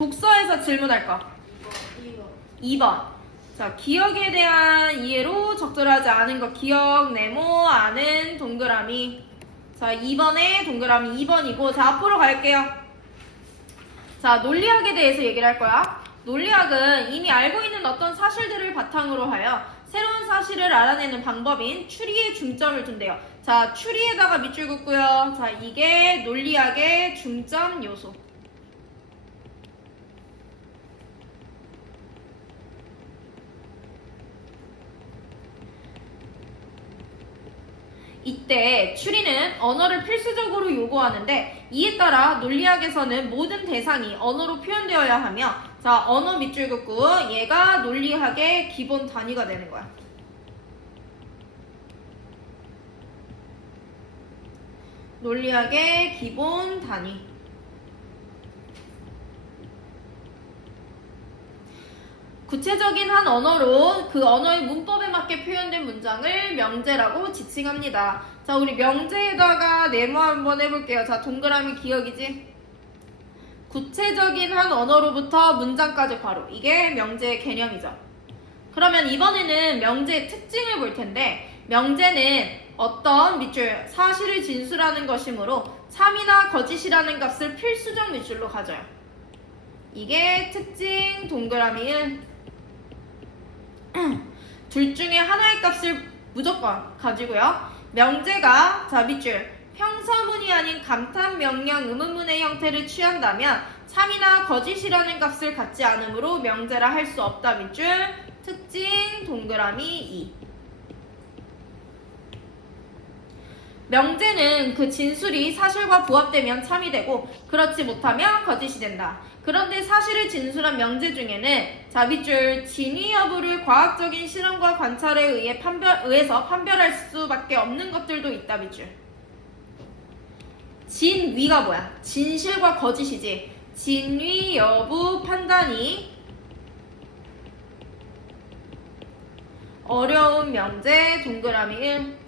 독서에서 질문할 거. 2번. 자, 기억에 대한 이해로 적절하지 않은 거. 기억, 네모, 아는, 동그라미. 자, 2번에 동그라미 2번이고. 자, 앞으로 갈게요. 자, 논리학에 대해서 얘기를 할 거야. 논리학은 이미 알고 있는 어떤 사실들을 바탕으로 하여 새로운 사실을 알아내는 방법인 추리에 중점을 둔대요. 자, 추리에다가 밑줄 긋고요. 자, 이게 논리학의 중점 요소. 이때 추리는 언어를 필수적으로 요구하는데 이에 따라 논리학에서는 모든 대상이 언어로 표현되어야 하며 자, 언어 밑줄 긋고 얘가 논리학의 기본 단위가 되는 거야. 논리학의 기본 단위. 구체적인 한 언어로 그 언어의 문법에 맞게 표현된 문장을 명제라고 지칭합니다. 자, 우리 명제에다가 네모 한번 해볼게요. 자, 동그라미 기억이지? 구체적인 한 언어로부터 문장까지 바로. 이게 명제의 개념이죠. 그러면 이번에는 명제의 특징을 볼 텐데 명제는 어떤 밑줄, 사실을 진술하는 것이므로 참이나 거짓이라는 값을 필수적 밑줄로 가져요. 이게 특징 동그라미 1. 둘 중에 하나의 값을 무조건 가지고요. 명제가 자 밑줄 평서문이 아닌 감탄, 명령, 의문문의 형태를 취한다면 참이나 거짓이라는 값을 갖지 않으므로 명제라 할 수 없다. 밑줄 특징 동그라미 2. 명제는 그 진술이 사실과 부합되면 참이 되고 그렇지 못하면 거짓이 된다. 그런데 사실을 진술한 명제 중에는 자 밑줄 진위 여부를 과학적인 실험과 관찰에 의해서 판별할 수밖에 없는 것들도 있다. 밑줄 진위가 뭐야? 진실과 거짓이지. 진위 여부 판단이 어려운 명제 동그라미 1.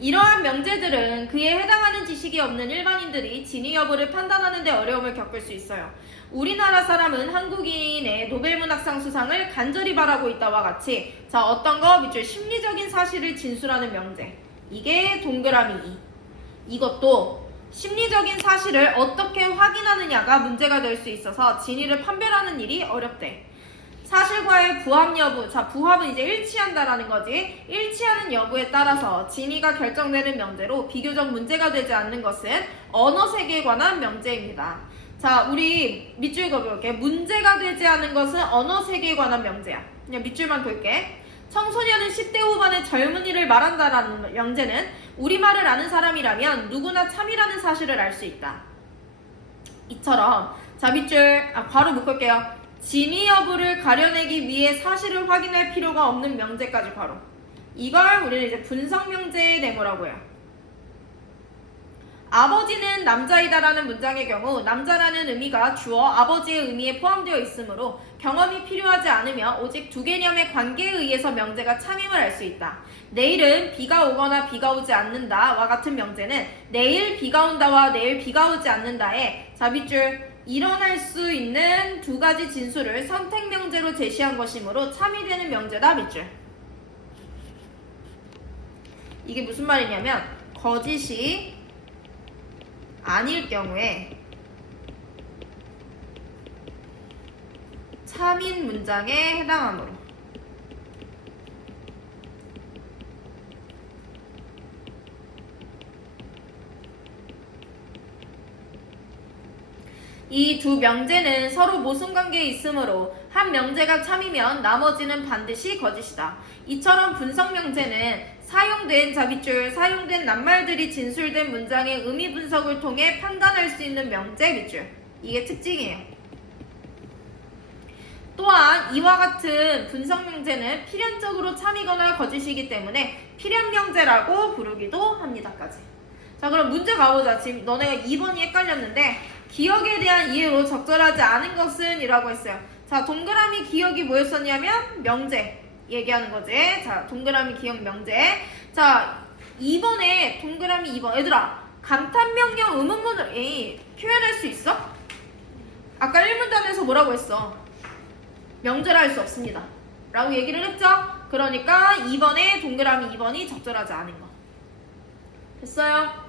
이러한 명제들은 그에 해당하는 지식이 없는 일반인들이 진위 여부를 판단하는 데 어려움을 겪을 수 있어요. 우리나라 사람은 한국인의 노벨문학상 수상을 간절히 바라고 있다와 같이 자 어떤 거 밑줄 심리적인 사실을 진술하는 명제. 이게 동그라미 2. 이것도 심리적인 사실을 어떻게 확인하느냐가 문제가 될 수 있어서 진위를 판별하는 일이 어렵대. 사실과의 부합 여부, 자 부합은 이제 일치한다라는 거지. 일치하는 여부에 따라서 진위가 결정되는 명제로 비교적 문제가 되지 않는 것은 언어 세계에 관한 명제입니다. 자 우리 밑줄 그어볼게. 문제가 되지 않은 것은 언어 세계에 관한 명제야. 그냥 밑줄만 볼게. 청소년은 10대 후반의 젊은이를 말한다라는 명제는 우리말을 아는 사람이라면 누구나 참이라는 사실을 알 수 있다. 이처럼 자 밑줄 바로 묶을게요. 진위 여부를 가려내기 위해 사실을 확인할 필요가 없는 명제까지 바로. 이걸 우리는 이제 분석 명제의 네모라고 해요. 아버지는 남자이다라는 문장의 경우 남자라는 의미가 주어 아버지의 의미에 포함되어 있으므로 경험이 필요하지 않으며 오직 두 개념의 관계에 의해서 명제가 참임을 알 수 있다. 내일은 비가 오거나 비가 오지 않는다와 같은 명제는 내일 비가 온다와 내일 비가 오지 않는다에 자 밑줄 일어날 수 있는 두 가지 진술을 선택 명제로 제시한 것이므로 참이 되는 명제다. 밑줄 이게 무슨 말이냐면 거짓이 아닐 경우에 참인 문장에 해당하므로 이 두 명제는 서로 모순관계에 있으므로 한 명제가 참이면 나머지는 반드시 거짓이다. 이처럼 분석 명제는 사용된 사용된 낱말들이 진술된 문장의 의미 분석을 통해 판단할 수 있는 명제 밑줄. 이게 특징이에요. 또한 이와 같은 분석 명제는 필연적으로 참이거나 거짓이기 때문에 필연 명제라고 부르기도 합니다까지. 자 그럼 문제 가보자. 지금 너네가 2번이 헷갈렸는데 기억에 대한 이해로 적절하지 않은 것은 이라고 했어요. 자 동그라미 기억이 뭐였었냐면 명제 얘기하는 거지. 자 동그라미 기억 명제. 자 2번에 동그라미 2번. 얘들아, 감탄명령 의문문을 표현할 수 있어? 아까 1문단에서 뭐라고 했어? 명절할 수 없습니다 라고 얘기를 했죠? 그러니까 2번에 동그라미 2번이 적절하지 않은 거. 됐어요?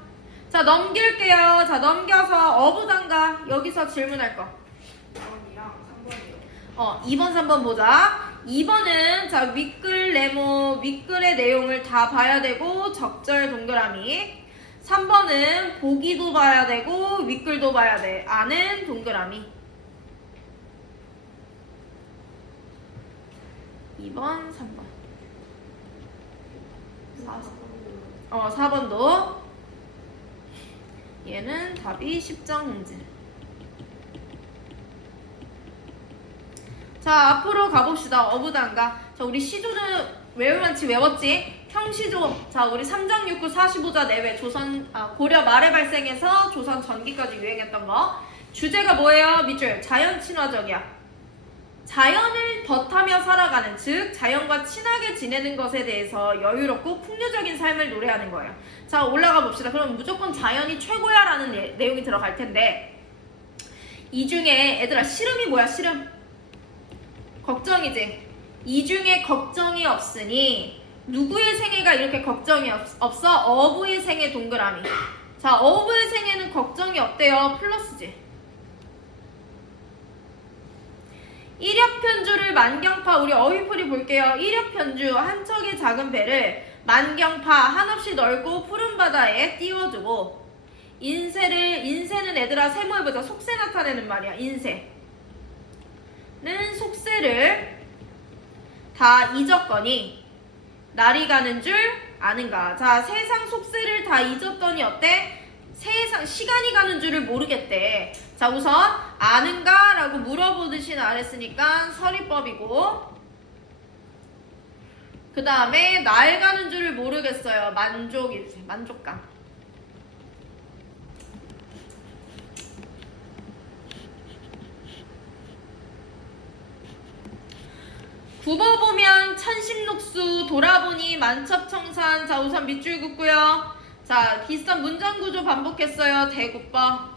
자, 넘길게요. 자, 넘겨서 어부단가 여기서 질문할 거. 2번이랑 3번이요. 2번, 3번 보자. 2번은 자, 윗글 네모, 윗글의 내용을 다 봐야 되고 적절 동그라미. 3번은 보기도 봐야 되고 윗글도 봐야 돼. 아는 동그라미. 2번, 3번. 4번도. 얘는 답이 10점 문제. 자, 앞으로 가봅시다. 어부단가. 자, 우리 시조는 외울만치 외웠지? 평시조. 자, 우리 3.69 45자 내외 고려 말에 발생해서 조선 전기까지 유행했던 거. 주제가 뭐예요? 밑줄. 자연 친화적이야. 자연을 덧하며 살아가는, 즉 자연과 친하게 지내는 것에 대해서 여유롭고 풍요적인 삶을 노래하는 거예요. 자, 올라가 봅시다. 그럼 무조건 자연이 최고야 라는 내용이 들어갈 텐데, 이 중에 얘들아 씨름이 뭐야? 씨름 걱정이지. 이 중에 걱정이 없으니 누구의 생애가 이렇게 걱정이 없어? 어부의 생애 동그라미. 자, 어부의 생애는 걱정이 없대요. 플러스지. 일엽편주를 만경파, 우리 어휘풀이 볼게요. 일엽편주, 한 척의 작은 배를 만경파, 한없이 넓고 푸른 바다에 띄워주고, 인새는 얘들아 세모해보자. 속세 나타내는 말이야. 인새는 속세를 다 잊었거니 날이 가는 줄 아는가. 자, 세상 속세를 다 잊었더니 어때? 세상 시간이 가는 줄을 모르겠대. 자, 우선 아는가? 라고 물어보듯이 나랬으니까 서리법이고, 그 다음에 날 가는 줄을 모르겠어요. 만족이지. 만족감. 굽어보면 천심녹수, 돌아보니 만첩청산. 자, 우선 밑줄 긋고요. 자, 비슷한 문장구조 반복했어요. 대구법.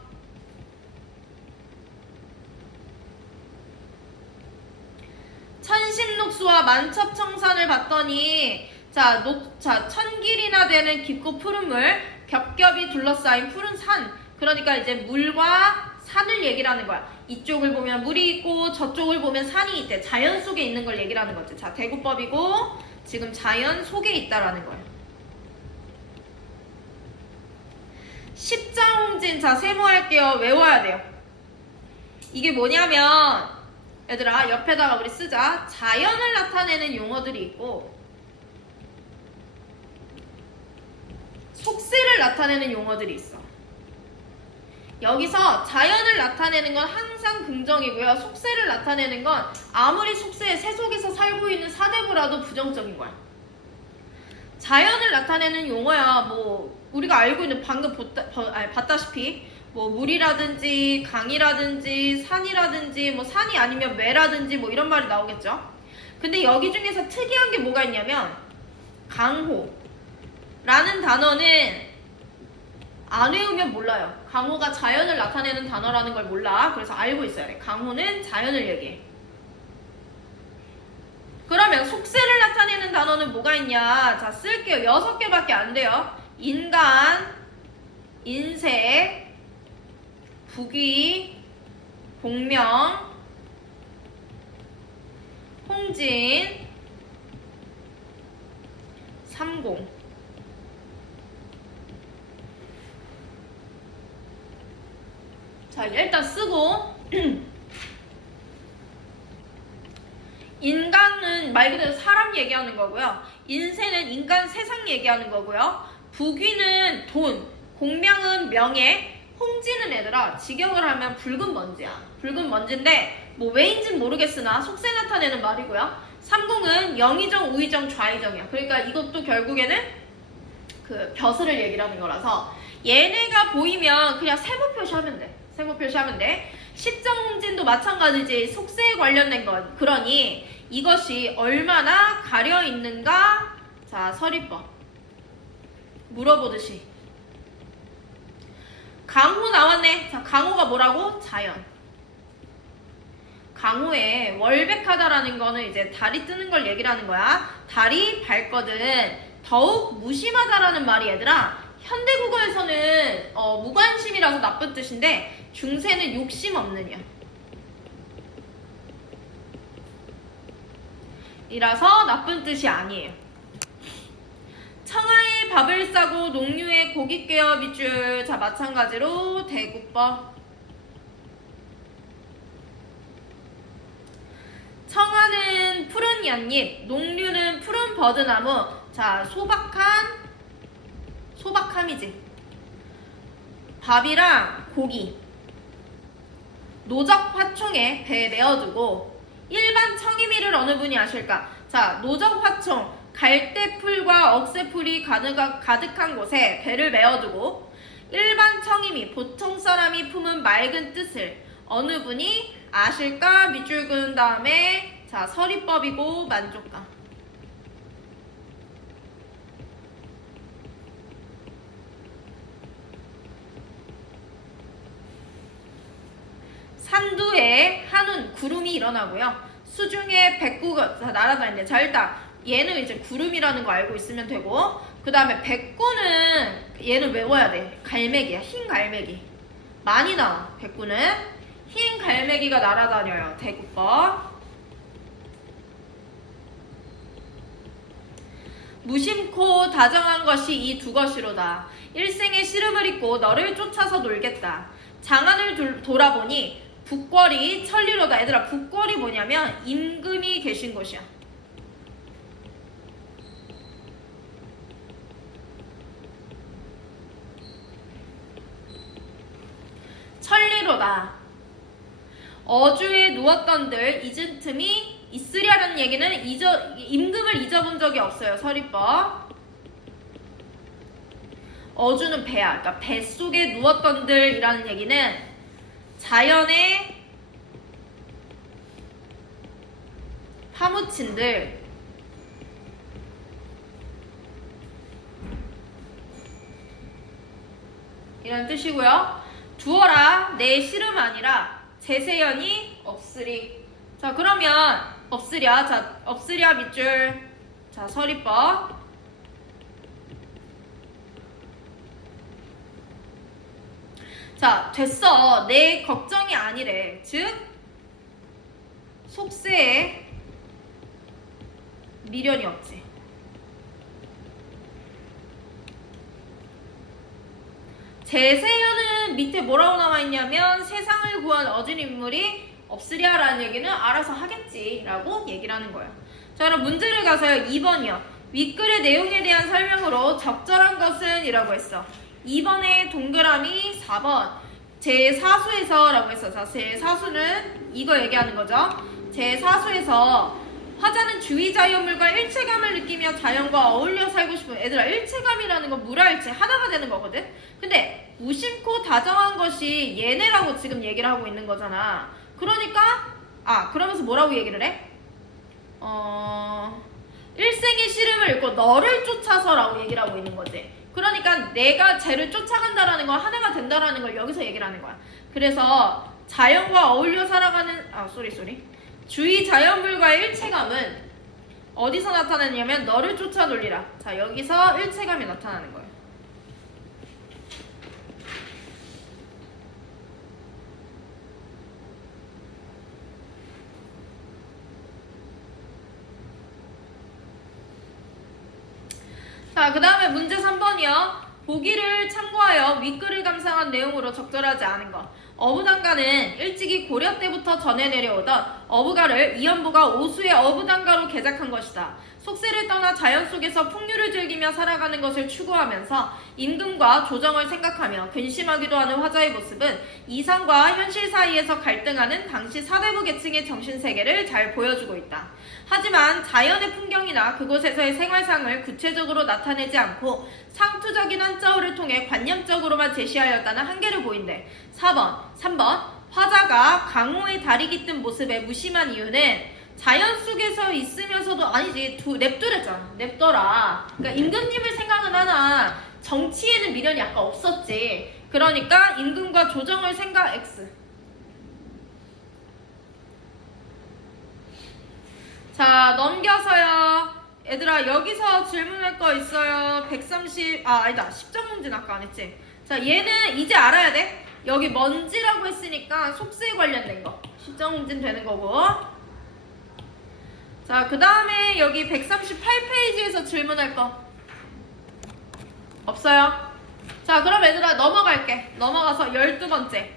천심녹수와 만첩청산을 봤더니 자, 천길이나 되는 깊고 푸른 물, 겹겹이 둘러싸인 푸른 산. 그러니까 이제 물과 산을 얘기를 하는 거야. 이쪽을 보면 물이 있고 저쪽을 보면 산이 있대. 자연 속에 있는 걸 얘기를 하는 거지. 자, 대구법이고 지금 자연 속에 있다라는 거예요. 십자홍진. 자, 세모할게요. 외워야 돼요. 이게 뭐냐면 얘들아 옆에다가 우리 쓰자. 자연을 나타내는 용어들이 있고 속세를 나타내는 용어들이 있어. 여기서 자연을 나타내는 건 항상 긍정이고요. 속세를 나타내는 건 아무리 속세에 새 속에서 살고 있는 사대부라도 부정적인 거야. 자연을 나타내는 용어야 뭐 우리가 알고 있는 방금 봤다시피 뭐 물이라든지 강이라든지 산이라든지 뭐 산이 아니면 매라든지 뭐 이런 말이 나오겠죠. 근데 여기 중에서 특이한 게 뭐가 있냐면 강호라는 단어는 안 외우면 몰라요. 강호가 자연을 나타내는 단어라는 걸 몰라. 그래서 알고 있어야 돼. 강호는 자연을 얘기해. 그러면 속세를 나타내는 단어는 뭐가 있냐? 자, 쓸게요. 6개밖에 안 돼요. 인간, 인쇄, 부귀, 복명, 홍진, 삼공. 자, 일단 쓰고 인간은 말 그대로 사람 얘기하는 거고요. 인쇄는 인간 세상 얘기하는 거고요. 부귀는 돈, 공명은 명예, 홍지는 얘들아 직역을 하면 붉은 먼지야. 붉은 먼지인데 뭐 왜인지는 모르겠으나 속세 나타내는 말이고요. 삼공은 영의정, 우의정, 좌의정이야. 그러니까 이것도 결국에는 그 벼슬을 얘기를 하는 거라서 얘네가 보이면 그냥 세모 표시하면 돼. 세모 표시하면 돼. 십정홍진도 마찬가지지. 속세에 관련된 것. 그러니 이것이 얼마나 가려 있는가? 자, 서리법. 물어보듯이. 강호 나왔네. 자, 강호가 뭐라고? 자연. 강호에 월백하다라는 거는 이제 달이 뜨는 걸 얘기를 하는 거야. 달이 밝거든. 더욱 무심하다라는 말이 얘들아. 현대국어에서는 무관심이라서 나쁜 뜻인데 중세는 욕심 없느냐. 이라서 나쁜 뜻이 아니에요. 청아에 밥을 싸고 농류에 고기 꿰어 밑줄. 자, 마찬가지로 대국법. 청아는 푸른 얀잎, 농류는 푸른 버드나무. 자, 소박함이지. 밥이랑 고기. 노적 화총에 배에 메어두고. 일반 청이미를 어느 분이 아실까? 자, 노적 화총, 갈대풀과 억새풀이 가득한 곳에 배를 메어두고. 일반 청이미, 보통 사람이 품은 맑은 뜻을 어느 분이 아실까? 밑줄 그은 다음에 자, 서리법이고 만족감. 산두에 한운, 구름이 일어나고요. 수중에 백구가 날아다니는데, 자, 일단 얘는 이제 구름이라는 거 알고 있으면 되고, 그 다음에 백구는 얘는 외워야 돼. 갈매기야. 흰 갈매기. 많이 나와. 백구는 흰 갈매기가 날아다녀요. 대국법. 무심코 다정한 것이 이 두 것이로다. 일생의 시름을 잊고 너를 쫓아서 놀겠다. 장안을 돌아보니 북궐이 천리로다. 얘들아, 북궐이 뭐냐면 임금이 계신 곳이야. 천리로다. 어주에 누웠던들 잊은 틈이 있으랴라는 얘기는 임금을 잊어본 적이 없어요. 서리법. 어주는 배야. 그러니까 뱃속에 누웠던들이라는 얘기는 자연의 파묻힌들, 이런 뜻이고요. 두어라 내 시름 아니라 제세연이 없으리. 자, 그러면 없으랴. 자, 없으랴 밑줄. 자, 서리법. 자, 됐어. 내 걱정이 아니래. 즉 속세에 미련이 없지. 제세연은 밑에 뭐라고 나와있냐면 세상을 구한 어진 인물이 없으랴라는 얘기는 알아서 하겠지 라고 얘기를 하는 거예요. 자, 그럼 문제를 가서요. 2번이요. 윗글의 내용에 대한 설명으로 적절한 것은 이라고 했어. 2번에 동그라미 4번 제4수에서 라고 했어. 자, 제4수는 이거 얘기하는 거죠. 제4수에서 화자는 주위 자연물과 일체감을 느끼며 자연과 어울려 살고 싶은. 얘들아, 일체감이라는 건 물화일체 하나가 되는 거거든. 근데 무심코 다정한 것이 얘네라고 지금 얘기를 하고 있는 거잖아. 그러니까 그러면서 뭐라고 얘기를 해? 일생의 시름을 잃고 너를 쫓아서 라고 얘기를 하고 있는 거지. 그러니까 내가 쟤를 쫓아간다라는 건 하나가 된다라는 걸 여기서 얘기를 하는 거야. 그래서 자연과 어울려 살아가는 주위 자연물과의 일체감은 어디서 나타나냐면 너를 쫓아 놀리라. 자, 여기서 일체감이 나타나는 거예요. 자, 그 다음에 문제 3번이요. 보기를 참고하여 윗글을 감상한 내용으로 적절하지 않은 것. 어부단가는 일찍이 고려 때부터 전해 내려오던 어부가를 이연부가 오수의 어부단가로 개작한 것이다. 속세를 떠나 자연 속에서 풍류를 즐기며 살아가는 것을 추구하면서 임금과 조정을 생각하며 근심하기도 하는 화자의 모습은 이상과 현실 사이에서 갈등하는 당시 사대부 계층의 정신세계를 잘 보여주고 있다. 하지만 자연의 풍경이나 그곳에서의 생활상을 구체적으로 나타내지 않고 상투적인 한자어를 통해 관념적으로만 제시하였다는 한계를 보인대. 3번 화자가 강호의 다리 깃든 모습에 무심한 이유는 자연 속에서 있으면서도 냅두랬잖아. 냅둬라. 그러니까 임금님을 생각은 하나 정치에는 미련이 아까 없었지. 그러니까 임금과 조정을 생각 X. 자, 넘겨서요. 얘들아, 여기서 질문할 거 있어요. 10점 문제는 아까 안 했지. 자, 얘는 이제 알아야 돼. 여기 먼지라고 했으니까 속세에 관련된 거. 10점 문제는 되는 거고. 자, 그 다음에 여기 138페이지에서 질문할 거. 없어요. 자, 그럼 얘들아 넘어갈게. 넘어가서 12번째.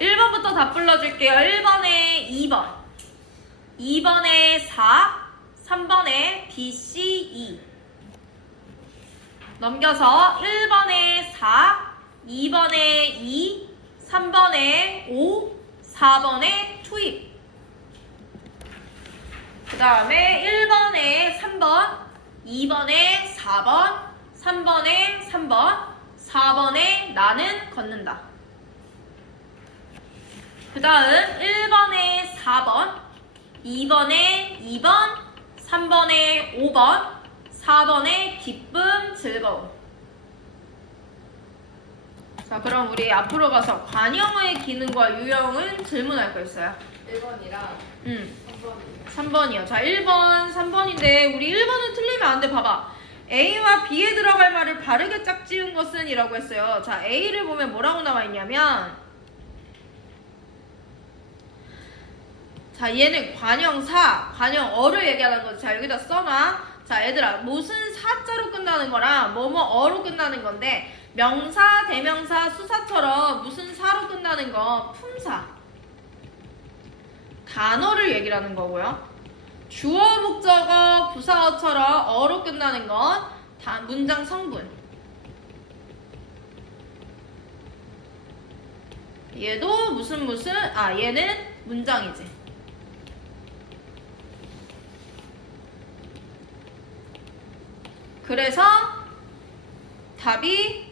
1번부터 다 불러줄게요. 1번에 2번, 2번에 4, 3번에 B, C, E. 넘겨서 1번에 4, 2번에 2, 3번에 5, 4번에 투입. 그 다음에 1번에 3번, 2번에 4번, 3번에 3번, 4번에 나는 걷는다. 그 다음 1번에 4번, 2번에 2번, 3번에 5번, 4번에 기쁨, 즐거움. 자, 그럼 우리 앞으로 가서 관형의 기능과 유형은 질문할 거 있어요. 1번이랑 3번이요. 3번이요. 자, 1번, 3번인데 우리 1번은 틀리면 안 돼. 봐봐. A와 B에 들어갈 말을 바르게 짝지은 것은 이라고 했어요. 자, A를 보면 뭐라고 나와 있냐면, 자, 얘는 관형사, 관형어를 얘기하는 거지. 자, 여기다 써놔. 자, 얘들아, 무슨 사자로 끝나는 거랑 뭐뭐어로 끝나는 건데, 명사, 대명사, 수사처럼 무슨 사로 끝나는 거 품사. 단어를 얘기를 하는 거고요. 주어, 목적어, 부사어처럼 어로 끝나는 건 다 문장 성분. 얘도 무슨 얘는 문장이지. 그래서 답이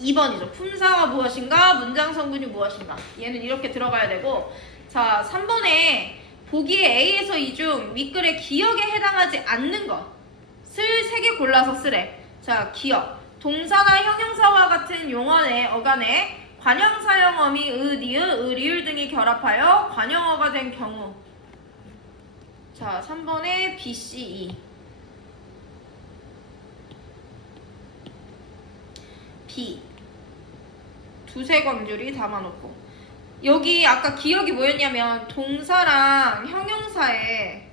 2번이죠. 품사가 무엇인가, 문장 성분이 무엇인가. 얘는 이렇게 들어가야 되고, 자, 3번에 보기에 A에서 이 중 윗글의 기억에 해당하지 않는 것을 3개 골라서 쓰래. 자, 기억. 동사나 형용사와 같은 용언의 어간에 관형사형 어미 의, 니은, 의, 리을 등이 결합하여 관형어가 된 경우. 자, 3번에 B, C, E. B. 두세 광줄이 담아놓고. 여기 아까 기억이 뭐였냐면 동사랑 형용사에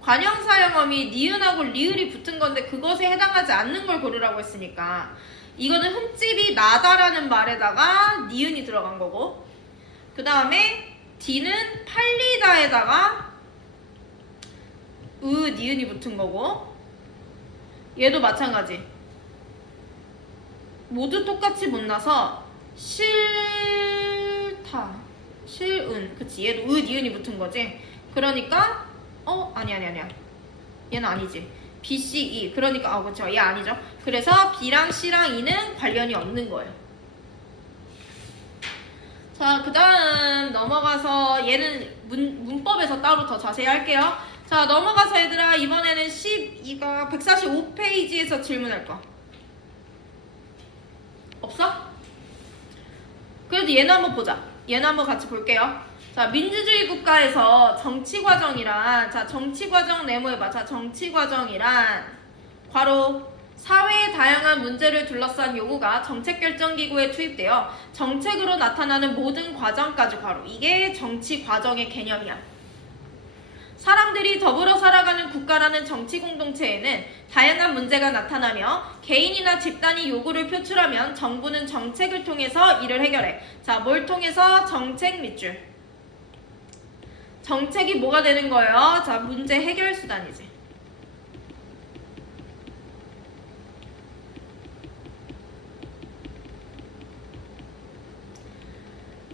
관형사형 어미 니은하고 리을이 붙은 건데 그것에 해당하지 않는 걸 고르라고 했으니까 이거는 흠집이 나다라는 말에다가 니은이 들어간 거고, 그 다음에 D는 팔리다에다가 니은이 붙은 거고, 얘도 마찬가지. 모두 똑같이 못나서 싫다, 실은, 그치, 얘도 니은이 붙은 거지. 그러니까 아니야 얘는 아니지. B, C, E. 그러니까 그쵸, 얘 아니죠. 그래서 B랑 C랑 E는 관련이 없는 거예요. 자, 그 다음 넘어가서 얘는 문법에서 따로 더 자세히 할게요. 자, 넘어가서 얘들아, 이번에는 12가 145페이지에서 질문할 거 없어? 그래도 얘는 한번 보자. 얘는 한번 같이 볼게요. 자, 민주주의 국가에서 정치과정이란, 자, 정치과정 네모해봐. 자, 정치과정이란 괄호 사회의 다양한 문제를 둘러싼 요구가 정책결정기구에 투입되어 정책으로 나타나는 모든 과정까지 괄호. 이게 정치과정의 개념이야. 사람들이 더불어 살아가는 국가라는 정치 공동체에는 다양한 문제가 나타나며 개인이나 집단이 요구를 표출하면 정부는 정책을 통해서 이를 해결해. 자, 뭘 통해서? 정책 밑줄. 정책이 뭐가 되는 거예요? 자, 문제 해결 수단이지.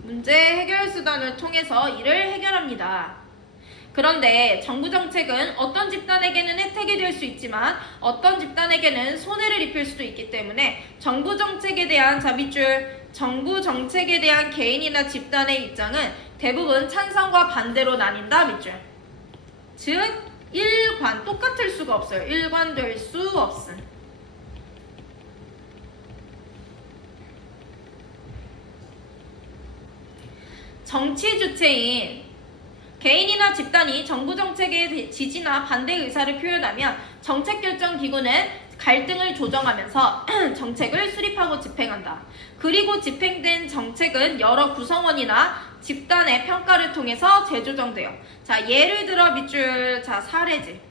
문제 해결 수단을 통해서 이를 해결합니다. 그런데 정부 정책은 어떤 집단에게는 혜택이 될 수 있지만 어떤 집단에게는 손해를 입힐 수도 있기 때문에 정부 정책에 대한 밑줄, 정부 정책에 대한 개인이나 집단의 입장은 대부분 찬성과 반대로 나뉜다. 밑줄. 즉 일관, 똑같을 수가 없어요. 일관될 수 없음. 정치 주체인 개인이나 집단이 정부 정책에 지지나 반대 의사를 표현하면 정책결정기구는 갈등을 조정하면서 정책을 수립하고 집행한다. 그리고 집행된 정책은 여러 구성원이나 집단의 평가를 통해서 재조정돼요. 자, 예를 들어 밑줄, 자, 사례지.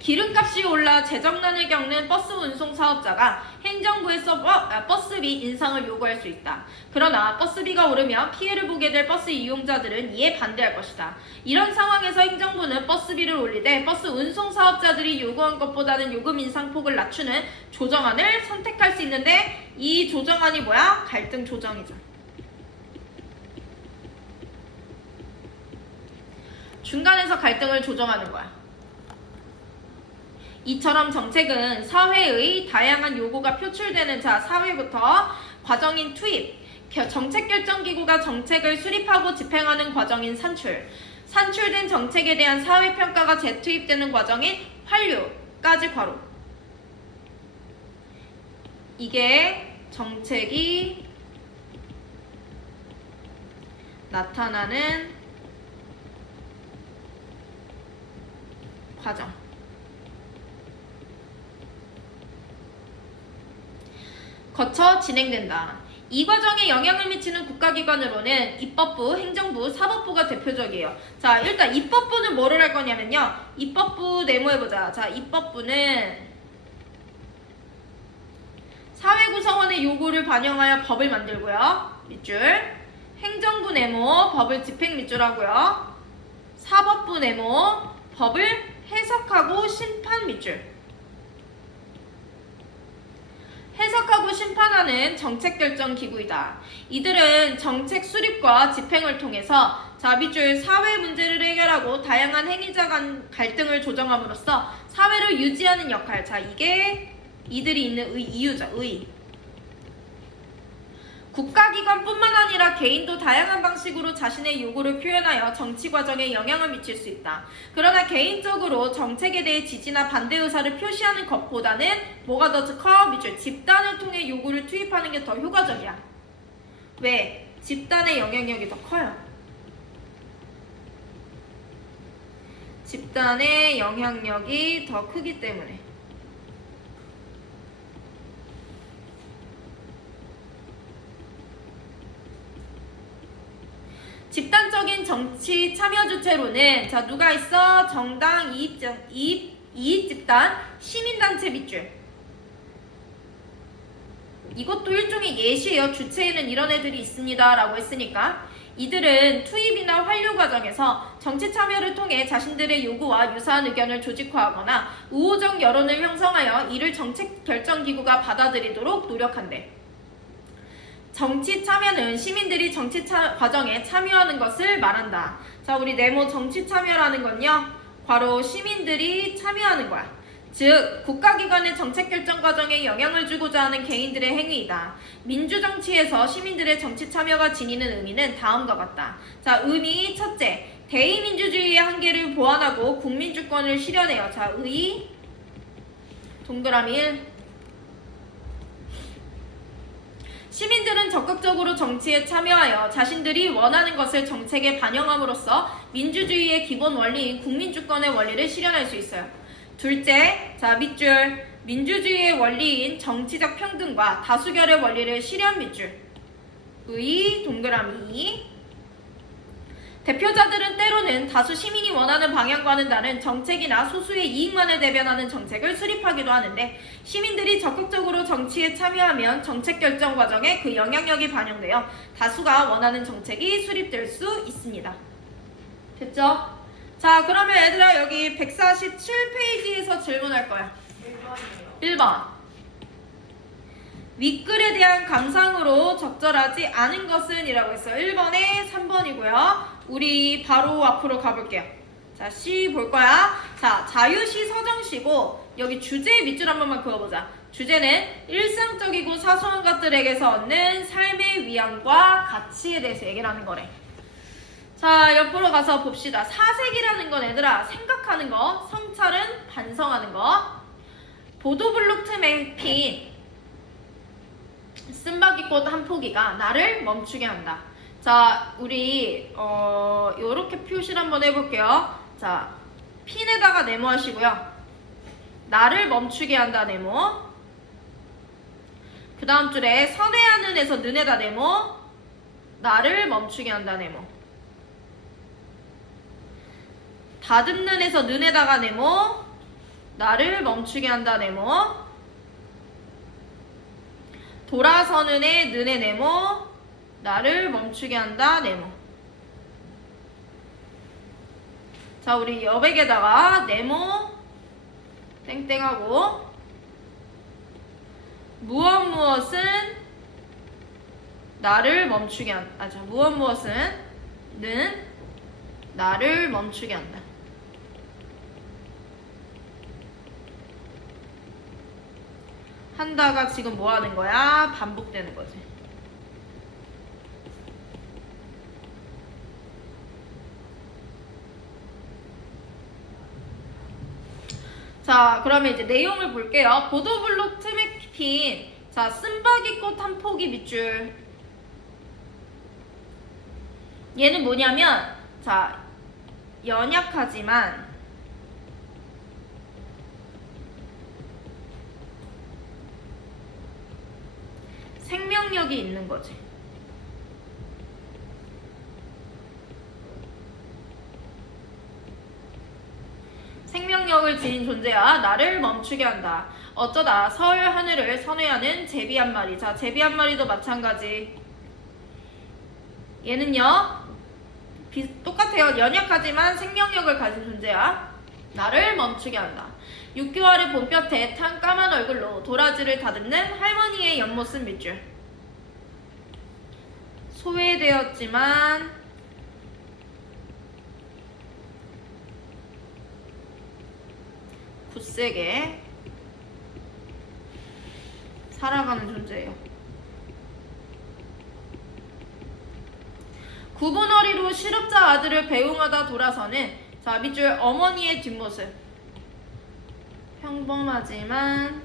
기름값이 올라 재정난을 겪는 버스 운송 사업자가 행정부에서 버스비 인상을 요구할 수 있다. 그러나 버스비가 오르면 피해를 보게 될 버스 이용자들은 이에 반대할 것이다. 이런 상황에서 행정부는 버스비를 올리되 버스 운송 사업자들이 요구한 것보다는 요금 인상폭을 낮추는 조정안을 선택할 수 있는데 이 조정안이 뭐야? 갈등 조정이죠. 중간에서 갈등을 조정하는 거야. 이처럼 정책은 사회의 다양한 요구가 표출되는 사회부터 과정인 투입, 정책결정기구가 정책을 수립하고 집행하는 과정인 산출된 정책에 대한 사회평가가 재투입되는 과정인 환류까지 괄호. 이게 정책이 나타나는 과정. 거쳐 진행된다. 이 과정에 영향을 미치는 국가기관으로는 입법부, 행정부, 사법부가 대표적이에요. 자, 일단 입법부는 뭐를 할 거냐면요. 입법부 네모해보자. 자, 입법부는 사회구성원의 요구를 반영하여 법을 만들고요. 밑줄. 행정부 네모, 법을 집행 밑줄 하고요. 사법부 네모, 법을 해석하고 심판 밑줄. 해석하고 심판하는 정책결정기구이다. 이들은 정책 수립과 집행을 통해서 밑줄 사회 문제를 해결하고 다양한 행위자 간 갈등을 조정함으로써 사회를 유지하는 역할. 자, 이게 이들이 있는 이유죠. 국가기관뿐만 아니라 개인도 다양한 방식으로 자신의 요구를 표현하여 정치 과정에 영향을 미칠 수 있다. 그러나 개인적으로 정책에 대해 지지나 반대 의사를 표시하는 것보다는 뭐가 더 커? 밑줄 집단을 통해 요구를 투입하는 게 더 효과적이야. 왜? 집단의 영향력이 더 커요. 집단의 영향력이 더 크기 때문에. 집단적인 정치 참여 주체로는 누가 있어? 정당, 이익집단, 시민단체 밑줄. 이것도 일종의 예시예요. 주체에는 이런 애들이 있습니다 라고 했으니까. 이들은 투입이나 환류 과정에서 정치 참여를 통해 자신들의 요구와 유사한 의견을 조직화하거나 우호적 여론을 형성하여 이를 정책 결정기구가 받아들이도록 노력한대. 정치 참여는 시민들이 정치 과정에 참여하는 것을 말한다. 자, 우리 네모 정치 참여라는 건요. 바로 시민들이 참여하는 거야. 즉, 국가기관의 정책 결정 과정에 영향을 주고자 하는 개인들의 행위이다. 민주정치에서 시민들의 정치 참여가 지니는 의미는 다음과 같다. 자, 의미 첫째, 대의민주주의의 한계를 보완하고 국민주권을 실현해요. 자, 의, 동그라미 1. 시민들은 적극적으로 정치에 참여하여 자신들이 원하는 것을 정책에 반영함으로써 민주주의의 기본 원리인 국민주권의 원리를 실현할 수 있어요. 둘째, 밑줄. 민주주의의 원리인 정치적 평등과 다수결의 원리를 실현 밑줄. 의, 동그라미. 대표자들은 때로는 다수 시민이 원하는 방향과는 다른 정책이나 소수의 이익만을 대변하는 정책을 수립하기도 하는데 시민들이 적극적으로 정치에 참여하면 정책 결정 과정에 그 영향력이 반영되어 다수가 원하는 정책이 수립될 수 있습니다. 됐죠? 자, 그러면 얘들아 여기 147페이지에서 질문할 거야. 1번. 윗글에 대한 감상으로 적절하지 않은 것은 이라고 했어요. 1번에 3번이고요. 우리 바로 앞으로 가볼게요. 자, 시 볼 거야. 자, 자유시 서정시고 여기 주제 밑줄 한 번만 그어보자. 주제는 일상적이고 사소한 것들에게서 얻는 삶의 위안과 가치에 대해서 얘기를 하는 거래. 자, 옆으로 가서 봅시다. 사색이라는 건 얘들아 생각하는 거, 성찰은 반성하는 거. 보도블록 틈에 핀 쓴바귀꽃 한 포기가 나를 멈추게 한다. 자, 우리 요렇게 표시를 한번 해볼게요. 자, 핀에다가 네모하시고요. 나를 멈추게 한다 네모. 그 다음 줄에 선회하는 에서 는에다 네모. 나를 멈추게 한다 네모. 다듬는 에서 는에다가 네모. 나를 멈추게 한다 네모. 돌아서는 에 는에 네모. 나를 멈추게 한다 네모. 자, 우리 여백에다가 네모 땡땡하고 무엇은 나를 멈추게 한다. 무엇은 는 나를 멈추게 한다. 한다가 지금 뭐 하는 거야? 반복되는 거지. 자, 그러면 이제 내용을 볼게요. 보도블록 틈에 핀, 자, 쓴바귀꽃 한 포기 밑줄. 얘는 뭐냐면, 자, 연약하지만 생명력이 있는 거지. 생명력을 지닌 존재야. 나를 멈추게 한다. 어쩌다 서울 하늘을 선회하는 제비 한 마리. 자, 제비 한 마리도 마찬가지. 얘는요, 똑같아요. 연약하지만 생명력을 가진 존재야. 나를 멈추게 한다. 6개월의 봄볕에 탄 까만 얼굴로 도라지를 다듬는 할머니의 연못은 밑줄. 소외되었지만 굳세게 살아가는 존재예요. 구분어리로 실업자 아들을 배웅하다 돌아서는, 자, 밑줄 어머니의 뒷모습. 평범하지만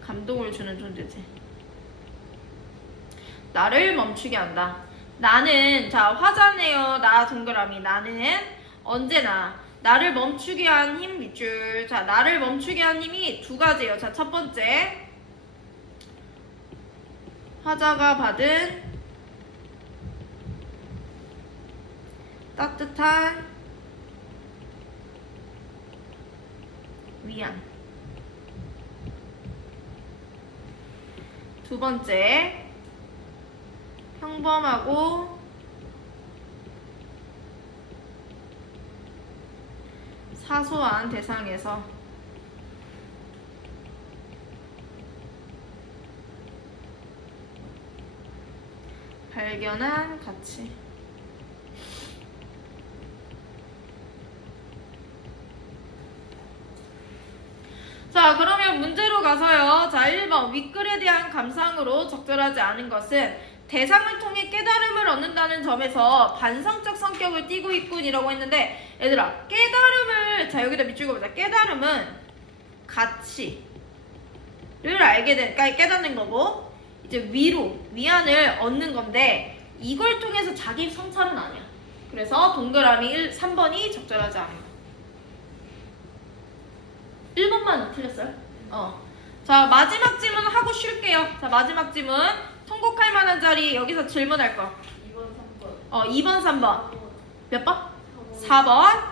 감동을 주는 존재지. 나를 멈추게 한다. 나는, 자, 화자네요. 나 동그라미. 나는 언제나 나를 멈추게 한 힘 밑줄. 자, 나를 멈추게 한 힘이 두 가지예요. 자, 첫 번째, 화자가 받은 따뜻한 위안. 두 번째, 평범하고 사소한 대상에서 발견한 가치. 자, 그러면 문제로 가서요. 자, 1번 윗글에 대한 감상으로 적절하지 않은 것은 대상을 통해 깨달음을 얻는다는 점에서 반성적 성격을 띠고 있군이라고 했는데, 얘들아, 깨달음을, 자, 여기다 밑줄 그어보자. 깨달음은 가치를 알게 되니까 깨닫는 거고, 이제 위안을 얻는 건데, 이걸 통해서 자기 성찰은 아니야. 그래서 동그라미 3번이 적절하지 않아요. 1번만 틀렸어요? 자, 마지막 질문 하고 쉴게요. 자, 마지막 질문. 통곡할 만한 자리, 여기서 질문할 거. 2번, 3번. 2번, 3번. 몇 번? 4번.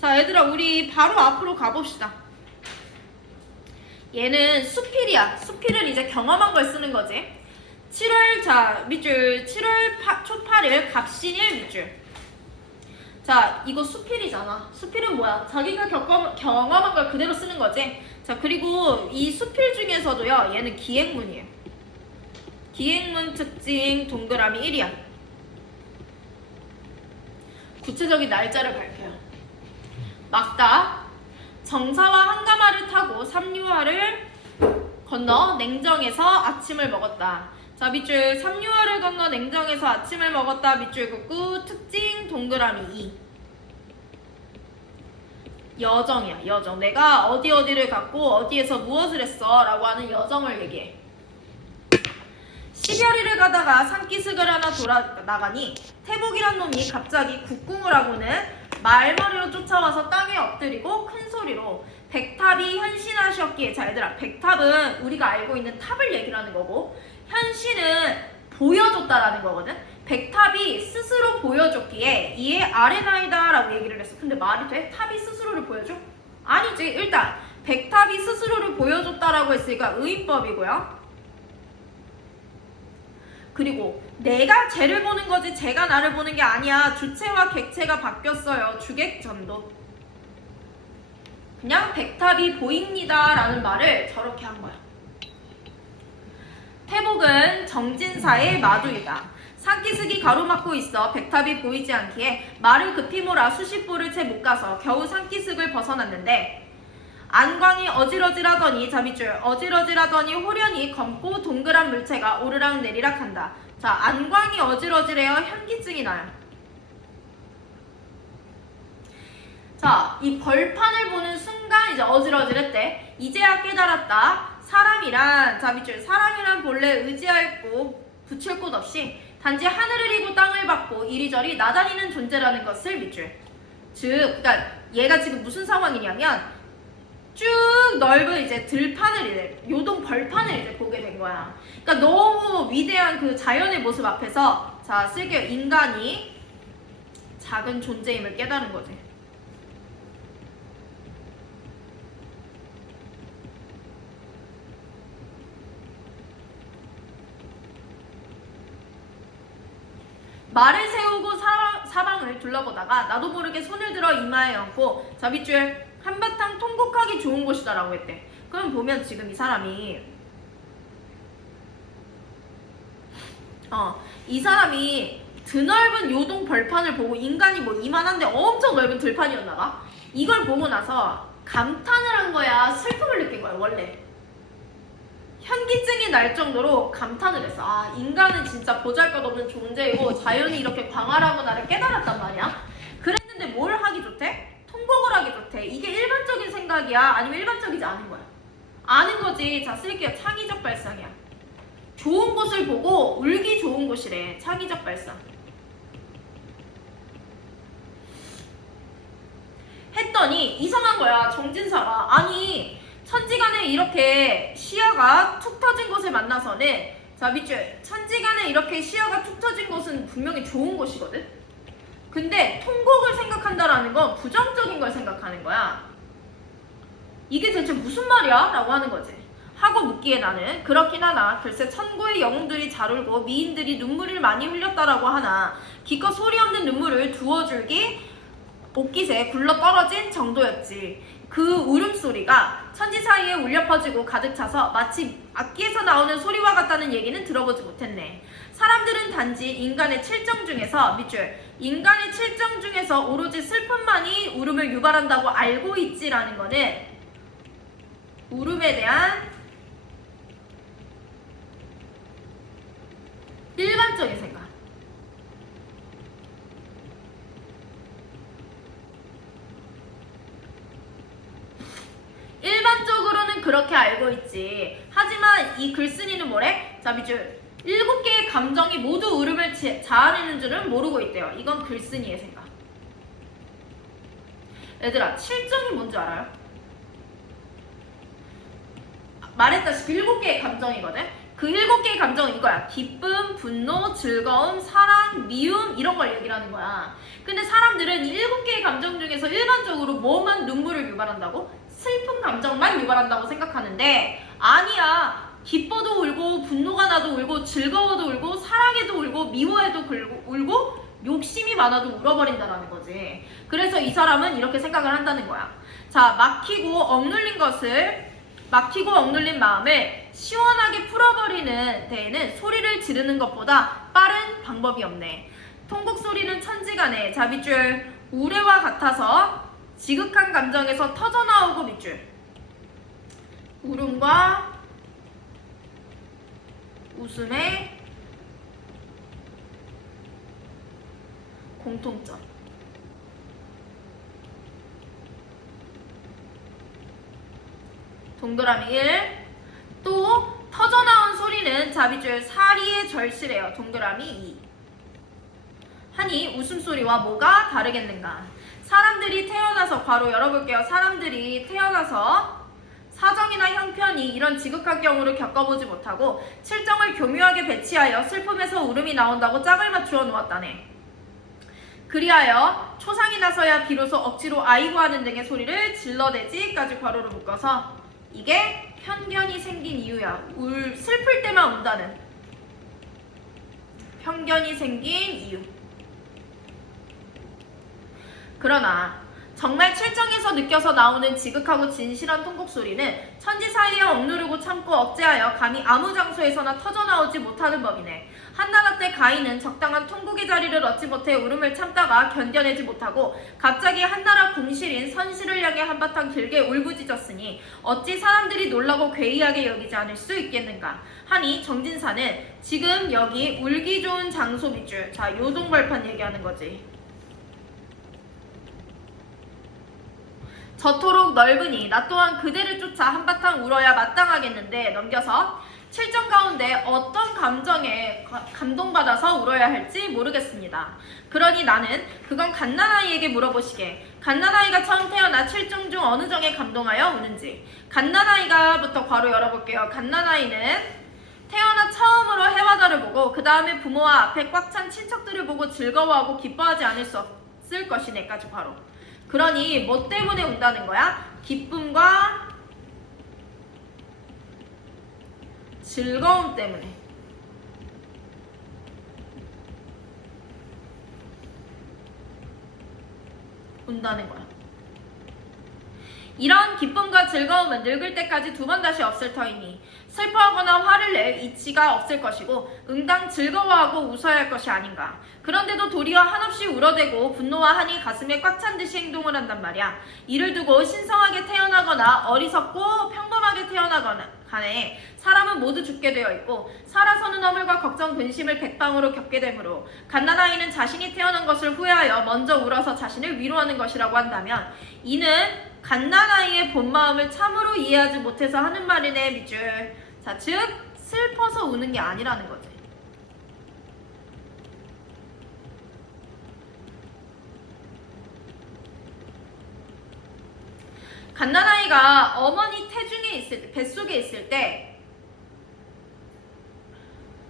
자, 얘들아, 우리 바로 앞으로 가봅시다. 얘는 수필이야. 수필을 이제 경험한 걸 쓰는 거지. 7월, 자, 밑줄. 7월 초 8일 갑신일 밑줄. 자, 이거 수필이잖아. 수필은 뭐야? 자기가 경험한 걸 그대로 쓰는 거지. 자, 그리고 이 수필 중에서도요, 얘는 기행문이에요. 기행문 특징 동그라미 1이야. 구체적인 날짜를 밝혀요. 막다. 정사와 한가마를 타고 삼류하를 건너 냉정에서 아침을 먹었다. 자, 밑줄 3, 6월을 건너 냉정에서 아침을 먹었다. 밑줄 긋고 특징 동그라미 2. 여정이야, 여정. 내가 어디를 갔고 어디에서 무엇을 했어 라고 하는 여정을 얘기해. 10여리를 가다가 산기슭을 하나 돌아 나가니 태복이란 놈이 갑자기 국궁을 하고는 말머리로 쫓아와서 땅에 엎드리고 큰 소리로 백탑이 현신하셨기에. 자, 얘들아, 백탑은 우리가 알고 있는 탑을 얘기를 하는 거고 현신은 보여줬다라는 거거든. 백탑이 스스로 보여줬기에 이에 아레나이다 라고 얘기를 했어. 근데 말이 돼? 탑이 스스로를 보여줘? 아니지. 일단 백탑이 스스로를 보여줬다라고 했으니까 의인법이고요. 그리고 내가 쟤를 보는 거지 쟤가 나를 보는 게 아니야. 주체와 객체가 바뀌었어요. 주객전도. 그냥 백탑이 보입니다 라는 말을 저렇게 한 거야. 태복은 정진사의 마주이다. 산기슭이 가로막고 있어 백탑이 보이지 않기에 말을 급히 몰아 수십 보를 채 못 가서 겨우 산기슭을 벗어났는데 안광이 어질어질하더니. 자, 밑줄 어질어질하더니 호련히 검고 동그란 물체가 오르락 내리락 한다. 자, 안광이 어질어질해요. 현기증이 나요. 자, 이 벌판을 보는 순간 이제 어질어질했대. 이제야 깨달았다. 사람이란, 자, 밑줄 사람이란 본래 의지할 곳 붙일 곳 없이 단지 하늘을 이고 땅을 받고 이리저리 나다니는 존재라는 것을. 밑줄 즉, 그러니까 얘가 지금 무슨 상황이냐면 쭉 넓은 이제 들판을 이제 요동 벌판을 이제 보게 된 거야. 그러니까 너무 위대한 그 자연의 모습 앞에서, 자, 쓸게요. 인간이 작은 존재임을 깨달은 거지. 말을 세우고 사방을 둘러보다가 나도 모르게 손을 들어 이마에 얹고. 자, 밑줄 한바탕 통곡하기 좋은 곳이다 라고 했대. 그럼 보면 지금 이 사람이 이 사람이 드넓은 요동 벌판을 보고 인간이 뭐 이만한데 엄청 넓은 들판이었나 봐. 이걸 보고 나서 감탄을 한 거야. 슬픔을 느낀 거야. 원래 현기증이 날 정도로 감탄을 했어. 아, 인간은 진짜 보잘것없는 존재이고 자연이 이렇게 광활하고 나를 깨달았단 말이야. 그랬는데 뭘 하기 좋대? 통곡을 하기 좋대. 이게 일반적인 생각이야? 아니면 일반적이지 않은 거야? 아는 거지. 자, 쓸게요. 창의적 발상이야. 좋은 곳을 보고 울기 좋은 곳이래. 창의적 발상. 했더니 이상한 거야. 정진사가. 아니, 천지간에 이렇게 시야가 툭 터진 곳을 만나서는, 자, 밑줄 천지간에 이렇게 시야가 툭 터진 곳은 분명히 좋은 곳이거든. 근데 통곡을 생각한다라는 건 부정적인 걸 생각하는 거야. 이게 대체 무슨 말이야? 라고 하는 거지. 하고 묻기에 나는 그렇긴 하나 글쎄 천고의 영웅들이 잘 울고 미인들이 눈물을 많이 흘렸다라고 하나 기껏 소리 없는 눈물을 두어 줄기 옷깃에 굴러 떨어진 정도였지. 그 울음소리가 천지 사이에 울려 퍼지고 가득 차서 마치 악기에서 나오는 소리와 같다는 얘기는 들어보지 못했네. 사람들은 단지 인간의 칠정 중에서, 밑줄 인간의 칠정 중에서 오로지 슬픔만이 울음을 유발한다고 알고 있지라는 거는 울음에 대한 일반적인 생각. 일반적으로는 그렇게 알고 있지. 하지만 이 글쓴이는 뭐래? 자, 밑줄 7개의 감정이 모두 울음을 자아내는 줄은 모르고 있대요. 이건 글쓴이의 생각. 얘들아, 칠정이 뭔지 알아요? 말했다시피 7개의 감정이거든? 그 7개의 감정은 이거야. 기쁨, 분노, 즐거움, 사랑, 미움 이런 걸 얘기를 하는 거야. 근데 사람들은 이 7개의 감정 중에서 일반적으로 뭐만 눈물을 유발한다고? 슬픈 감정만 유발한다고 생각하는데 아니야. 기뻐도 울고 분노가 나도 울고 즐거워도 울고 사랑해도 울고 미워해도 울고 욕심이 많아도 울어버린다는 거지. 그래서 이 사람은 이렇게 생각을 한다는 거야. 자, 막히고 억눌린 마음을 시원하게 풀어버리는 데에는 소리를 지르는 것보다 빠른 방법이 없네. 통곡 소리는 천지간에, 자, 밑줄 우레와 같아서 지극한 감정에서 터져나오고, 밑줄 울음과 웃음의 공통점. 동그라미 1. 또 터져나온 소리는 자비줄 사리에 절실해요. 동그라미 2. 하니 웃음소리와 뭐가 다르겠는가? 사람들이 태어나서 괄호 열어볼게요. 사람들이 태어나서 사정이나 형편이 이런 지극한 경우를 겪어보지 못하고 칠정을 교묘하게 배치하여 슬픔에서 울음이 나온다고 짝을 맞추어 놓았다네. 그리하여 초상이 나서야 비로소 억지로 아이고 하는 등의 소리를 질러대지까지 괄호를 묶어서 이게 편견이 생긴 이유야. 슬플 때만 운다는 편견이 생긴 이유. 그러나 정말 칠정에서 느껴서 나오는 지극하고 진실한 통곡 소리는 천지 사이에 억누르고 참고 억제하여 감히 아무 장소에서나 터져나오지 못하는 법이네. 한나라 때 가인은 적당한 통곡의 자리를 얻지 못해 울음을 참다가 견뎌내지 못하고 갑자기 한나라 궁실인 선실을 향해 한바탕 길게 울부짖었으니 어찌 사람들이 놀라고 괴이하게 여기지 않을 수 있겠는가 하니 정진사는 지금 여기 울기 좋은 장소 밑줄, 자 요동벌판 얘기하는 거지. 저토록 넓으니 나 또한 그대를 쫓아 한바탕 울어야 마땅하겠는데 넘겨서 칠정 가운데 어떤 감정에 감동받아서 울어야 할지 모르겠습니다. 그러니 나는 그건 갓난아이에게 물어보시게. 갓난아이가 처음 태어나 칠정 중 어느 정에 감동하여 우는지. 갓난아이가부터 괄호 열어볼게요. 갓난아이는 태어나 처음으로 해와다를 보고 그 다음에 부모와 앞에 꽉 찬 친척들을 보고 즐거워하고 기뻐하지 않을 수 없을 것이네까지 괄호. 그러니 뭐 때문에 운다는 거야? 기쁨과 즐거움 때문에. 운다는 거야. 이런 기쁨과 즐거움은 늙을 때까지 두 번 다시 없을 터이니 슬퍼하거나 화를 낼 이치가 없을 것이고 응당 즐거워하고 웃어야 할 것이 아닌가. 그런데도 도리어 한없이 울어대고 분노와 한이 가슴에 꽉 찬 듯이 행동을 한단 말이야. 이를 두고 신성하게 태어나거나 어리석고 평범하게 태어나거나 간에 사람은 모두 죽게 되어 있고 살아서는 허물과 걱정 근심을 백방으로 겪게 되므로 갓난아이는 자신이 태어난 것을 후회하여 먼저 울어서 자신을 위로하는 것이라고 한다면 이는 갓난아이의 본 마음을 참으로 이해하지 못해서 하는 말이네 밑줄. 자, 즉 슬퍼서 우는 게 아니라는 거지. 갓난아이가 어머니 태중에 있을 때, 뱃속에 있을 때,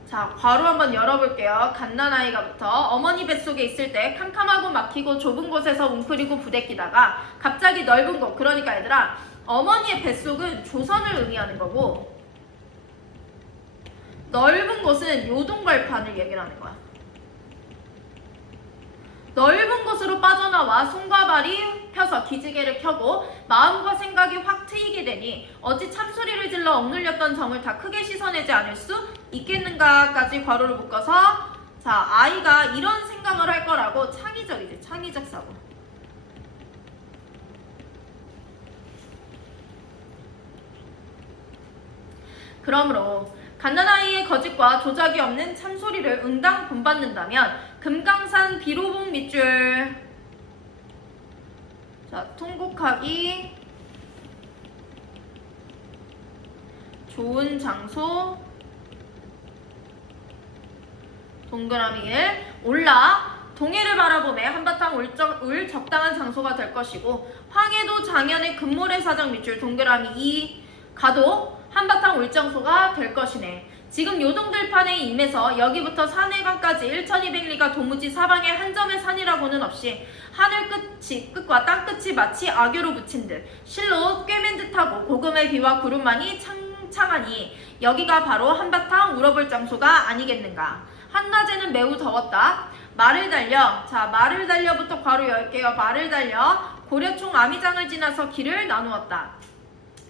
자, 괄호 한번 열어볼게요. 갓난아이가부터 어머니 뱃속에 있을 때 캄캄하고 막히고 좁은 곳에서 웅크리고 부대끼다가 갑자기 넓은 곳, 그러니까 얘들아 어머니의 뱃속은 조선을 의미하는 거고 넓은 곳은 요동벌판을 얘기를 하는 거야. 넓은 곳으로 빠져나와 손과 발이 펴서 기지개를 켜고 마음과 생각이 확 트이게 되니 어찌 참소리를 질러 억눌렸던 정을 다 크게 씻어내지 않을 수 있겠는가까지 괄호를 묶어서 자 아이가 이런 생각을 할 거라고 창의적이지. 창의적 사고. 그러므로 갓난아이의 거짓과 조작이 없는 참소리를 응당 본받는다면 금강산 비로봉 밑줄. 자, 통곡하기 좋은 장소 동그라미 1 올라 동해를 바라보며 한바탕 울 적당한 장소가 될 것이고 황해도 장현의 금모래사장 밑줄 동그라미 2 가도 한바탕 울 장소가 될 것이네. 지금 요동들판에 임해서 여기부터 산해강까지 1200리가 도무지 사방에 한 점의 산이라고는 없이 하늘 끝과 땅 끝이 마치 악교로 붙인 듯 실로 꿰맨 듯하고 고금의 비와 구름만이 창창하니 여기가 바로 한바탕 울어볼 장소가 아니겠는가. 한낮에는 매우 더웠다. 말을 달려, 자 말을 달려부터 괄호 열게요. 말을 달려 고려총 아미장을 지나서 길을 나누었다.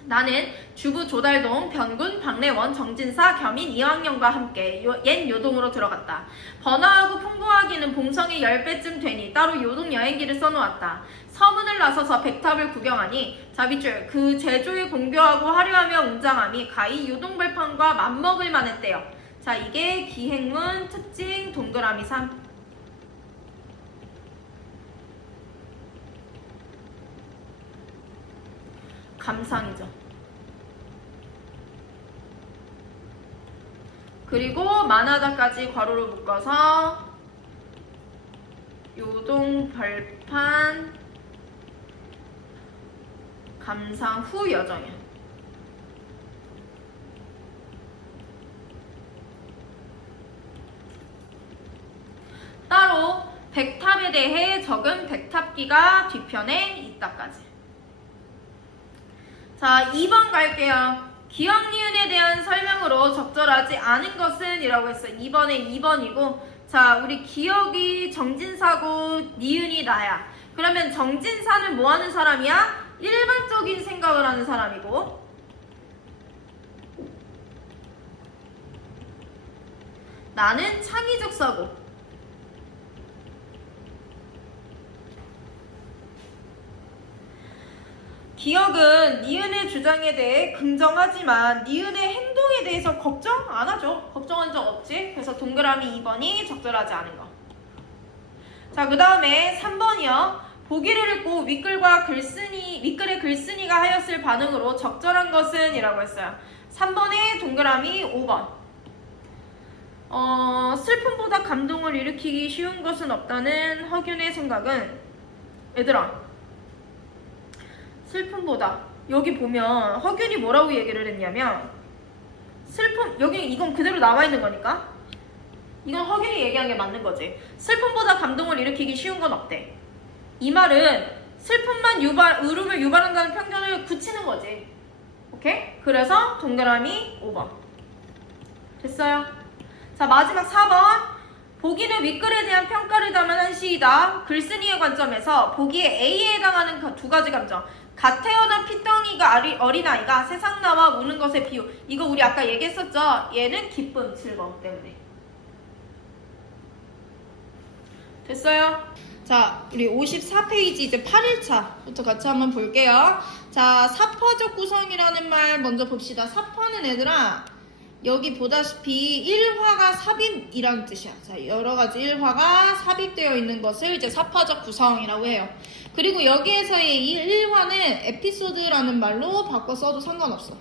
나는 주부 조달동, 변군, 박래원, 정진사, 겸인, 이황영과 함께 옛 요동으로 들어갔다. 번화하고 풍부하기는 봉성이 10배쯤 되니 따로 요동 여행기를 써놓았다. 서문을 나서서 백탑을 구경하니 자비줄 그 제조의 공교하고 화려하며 웅장함이 가히 요동벌판과 맞먹을 만했대요. 자, 이게 기행문 특징 동그라미 3. 감상이죠. 그리고 만화자까지 괄호로 묶어서 요동 벌판 감상 후 여정이야. 따로 백탑에 대해 적은 백탑기가 뒤편에 있다까지. 자, 2번 갈게요. 기억 니은에 대한 설명으로 적절하지 않은 것은 이라고 했어요. 2번에 2번이고, 자, 우리 기억이 정진사고 니은이 나야. 그러면 정진사는 뭐 하는 사람이야? 일반적인 생각을 하는 사람이고, 나는 창의적 사고. 기억은 니은의 주장에 대해 긍정하지만 니은의 행동에 대해서 걱정 안 하죠. 걱정한 적 없지. 그래서 동그라미 2번이 적절하지 않은 거. 자, 그 다음에 3번이요. 보기를 읽고 윗글의 글쓴이가 하였을 반응으로 적절한 것은 이라고 했어요. 3번에 동그라미 5번. 슬픔보다 감동을 일으키기 쉬운 것은 없다는 허균의 생각은, 얘들아, 슬픔보다, 여기 보면 허균이 뭐라고 얘기를 했냐면, 여기 이건 그대로 나와 있는 거니까 이건 허균이 얘기한 게 맞는 거지. 슬픔보다 감동을 일으키기 쉬운 건 없대. 이 말은 슬픔만 울음을 유발한다는 편견을 굳히는 거지. 오케이? 그래서 동그라미 5번 됐어요. 자, 마지막 4번. 보기는 윗글에 대한 평가를 담은 시이다. 글쓴이의 관점에서 보기에 A에 해당하는 두 가지 감정, 갓 태어난 핏덩이가 어린아이가 세상 나와 우는 것의 비유. 이거 우리 아까 얘기했었죠? 얘는 기쁨, 즐거움 때문에. 됐어요? 자, 우리 54페이지 이제 8일차부터 같이 한번 볼게요. 자, 사파적 구성이라는 말 먼저 봅시다. 사파는 얘들아, 여기 보다시피 1화가 삽입이라는 뜻이야. 자, 여러 가지 1화가 삽입되어 있는 것을 이제 사파적 구성이라고 해요. 그리고 여기에서의 이 1화는 에피소드라는 말로 바꿔 써도 상관없어.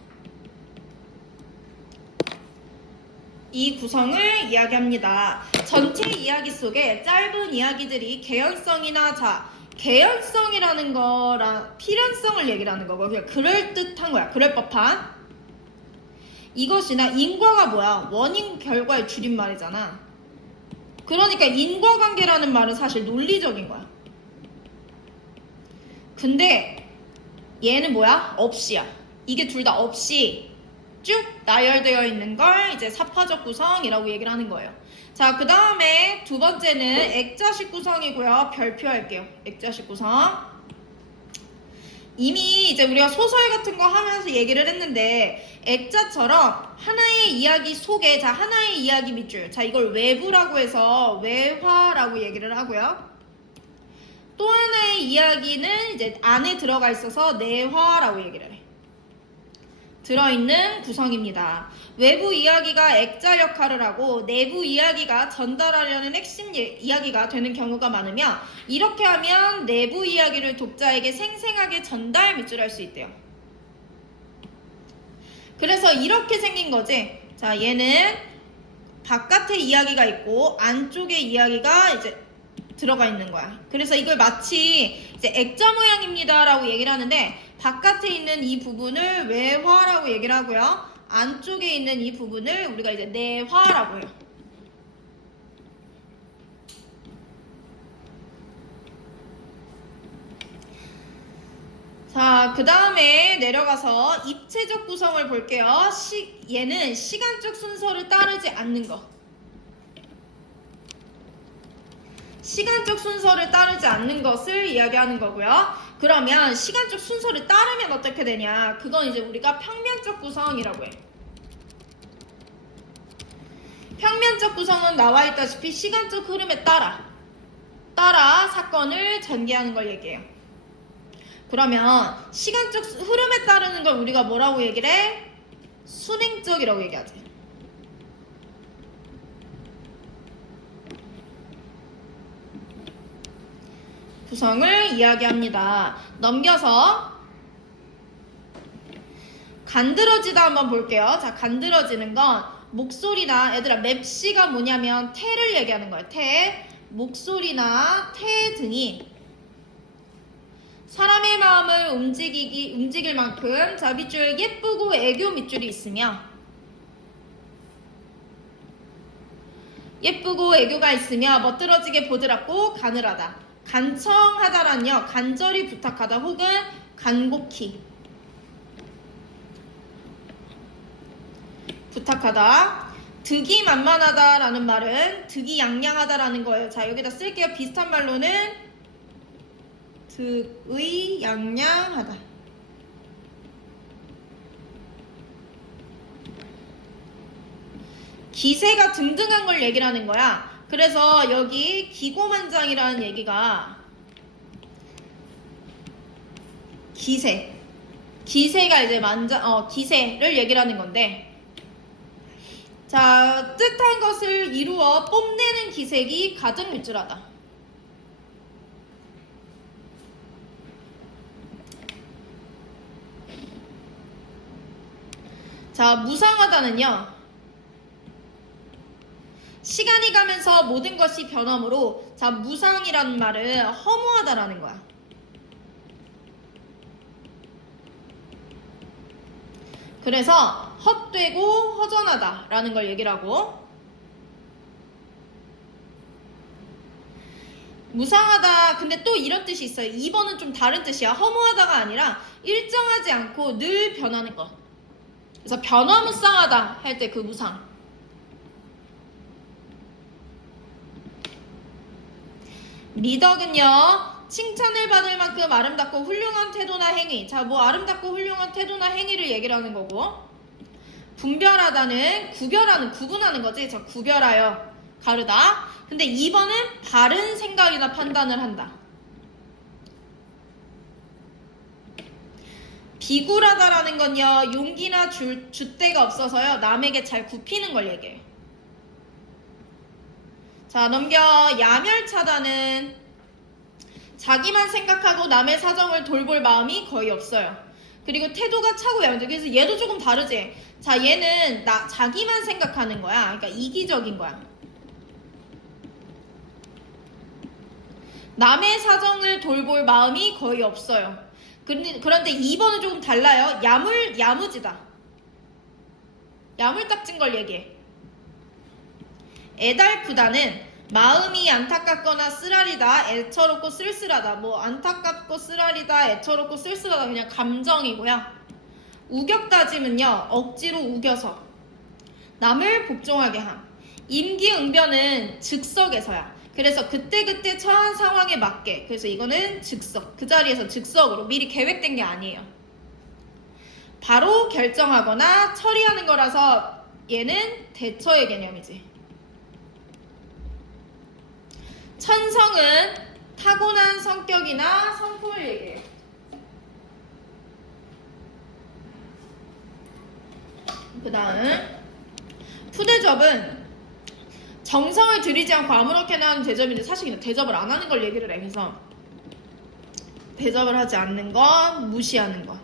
이 구성을 이야기합니다. 전체 이야기 속에 짧은 이야기들이 개연성이나, 자, 개연성이라는 거랑 필연성을 얘기를 하는 거고, 그냥 그럴듯한 거야. 그럴 법한. 이것이나 인과가 뭐야? 원인 결과의 줄임말이잖아. 그러니까 인과관계라는 말은 사실 논리적인 거야. 근데 얘는 뭐야? 없이야. 이게 둘 다 없이 쭉 나열되어 있는 걸 이제 사파적 구성이라고 얘기를 하는 거예요. 자, 그 다음에 두 번째는 액자식 구성이고요. 별표할게요. 액자식 구성. 이미 이제 우리가 소설 같은 거 하면서 얘기를 했는데, 액자처럼 하나의 이야기 속에, 자, 하나의 이야기 밑줄, 자, 이걸 외부라고 해서 외화라고 얘기를 하고요. 또 하나의 이야기는 이제 안에 들어가 있어서 내화라고 얘기를 해. 들어있는 구성입니다. 외부 이야기가 액자 역할을 하고 내부 이야기가 전달하려는 핵심 이야기가 되는 경우가 많으며, 이렇게 하면 내부 이야기를 독자에게 생생하게 전달 밑줄할 수 있대요. 그래서 이렇게 생긴 거지. 자, 얘는 바깥에 이야기가 있고 안쪽에 이야기가 이제 들어가 있는 거야. 그래서 이걸 마치 이제 액자 모양입니다 라고 얘기를 하는데, 바깥에 있는 이 부분을 외화라고 얘기를 하고요. 안쪽에 있는 이 부분을 우리가 이제 내화라고 해요. 자, 그 다음에 내려가서 입체적 구성을 볼게요. 얘는 시간적 순서를 따르지 않는 거. 시간적 순서를 따르지 않는 것을 이야기하는 거고요. 그러면 시간적 순서를 따르면 어떻게 되냐? 그건 이제 우리가 평면적 구성이라고 해. 평면적 구성은 나와 있다시피 시간적 흐름에 따라 사건을 전개하는 걸 얘기해요. 그러면 시간적 흐름에 따르는 걸 우리가 뭐라고 얘기를 해? 순행적이라고 얘기하지. 구성을 이야기합니다. 넘겨서 간드러지다 한번 볼게요. 자, 간드러지는 건 목소리나 얘들아 맵시가 뭐냐면 태를 얘기하는 거예요. 태, 목소리나 태 등이 사람의 마음을 움직일 만큼 자 밑줄 예쁘고 애교 밑줄이 있으며 예쁘고 애교가 있으며 멋들어지게 보드랍고 가늘하다. 간청하다란요 간절히 부탁하다 혹은 간곡히 부탁하다. 득이 만만하다라는 말은 득이 양양하다라는 거예요. 자 여기다 쓸게요. 비슷한 말로는 득의 양양하다. 기세가 등등한 걸 얘기를 하는 거야. 그래서 여기 기고만장이라는 얘기가 기세가 이제 기세를 얘기를 하는 건데 자 뜻한 것을 이루어 뽐내는 기색이 가장 밑줄하다. 자 무상하다는요 시간이 가면서 모든 것이 변함으로 자 무상이라는 말은 허무하다라는 거야. 그래서 헛되고 허전하다라는 걸 얘기를 하고 무상하다 근데 또 이런 뜻이 있어요. 2번은 좀 다른 뜻이야. 허무하다가 아니라 일정하지 않고 늘 변하는 것. 그래서 변화무쌍하다 할 때 그 무상. 미덕은요 칭찬을 받을 만큼 아름답고 훌륭한 태도나 행위. 자 뭐 아름답고 훌륭한 태도나 행위를 얘기를 하는 거고 분별하다는 구분하는 거지. 자 구별하여 가르다. 근데 2번은 바른 생각이나 판단을 한다. 비굴하다라는 건요 용기나 줏대가 없어서요 남에게 잘 굽히는 걸 얘기해요. 자 넘겨. 야멸차다는 자기만 생각하고 남의 사정을 돌볼 마음이 거의 없어요. 그리고 태도가 차고 야멸. 그래서 얘도 조금 다르지. 자 얘는 자기만 생각하는 거야. 그러니까 이기적인 거야. 남의 사정을 돌볼 마음이 거의 없어요. 그런데 2번은 조금 달라요. 야무지다. 야물딱진 걸 얘기해. 애달프다는 마음이 안타깝거나 쓰라리다, 애처롭고 쓸쓸하다. 뭐 안타깝고 쓰라리다, 애처롭고 쓸쓸하다 그냥 감정이고요. 우격다짐은요 억지로 우겨서 남을 복종하게 함. 임기응변은 즉석에서야. 그래서 그때그때 처한 상황에 맞게. 그래서 이거는 즉석. 그 자리에서 즉석으로 미리 계획된 게 아니에요. 바로 결정하거나 처리하는 거라서 얘는 대처의 개념이지. 천성은 타고난 성격이나 성품을 얘기해요. 그 다음 푸대접은 정성을 들이지 않고 아무렇게나 하는 대접인데 사실 그냥 대접을 안 하는 걸 얘기를 해. 그래서 대접을 하지 않는 것, 무시하는 것.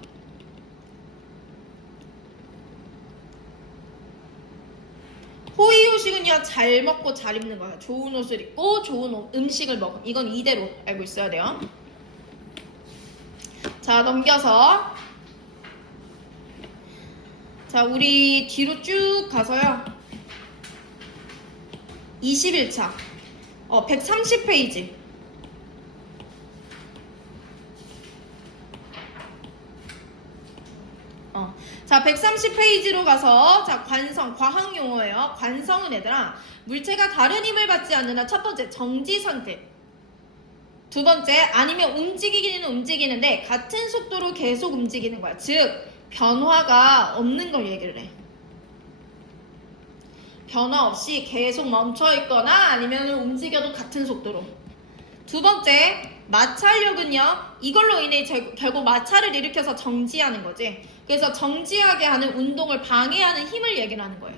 호의호식은요 잘 먹고 잘 입는 거예요. 좋은 옷을 입고 좋은 음식을 먹음. 이건 이대로 알고 있어야 돼요. 자 넘겨서 자 우리 뒤로 쭉 가서요 21차 130페이지 자 130페이지로 가서 자 관성, 과학 용어예요. 관성은 얘들아 물체가 다른 힘을 받지 않는 한 첫 번째 정지 상태, 두 번째 아니면 움직이기는 움직이는데 같은 속도로 계속 움직이는 거야. 즉 변화가 없는 걸 얘기를 해. 변화 없이 계속 멈춰 있거나 아니면 움직여도 같은 속도로. 두 번째 마찰력은요 이걸로 인해 결국 마찰을 일으켜서 정지하는 거지. 그래서 정지하게 하는 운동을 방해하는 힘을 얘기를 하는 거예요.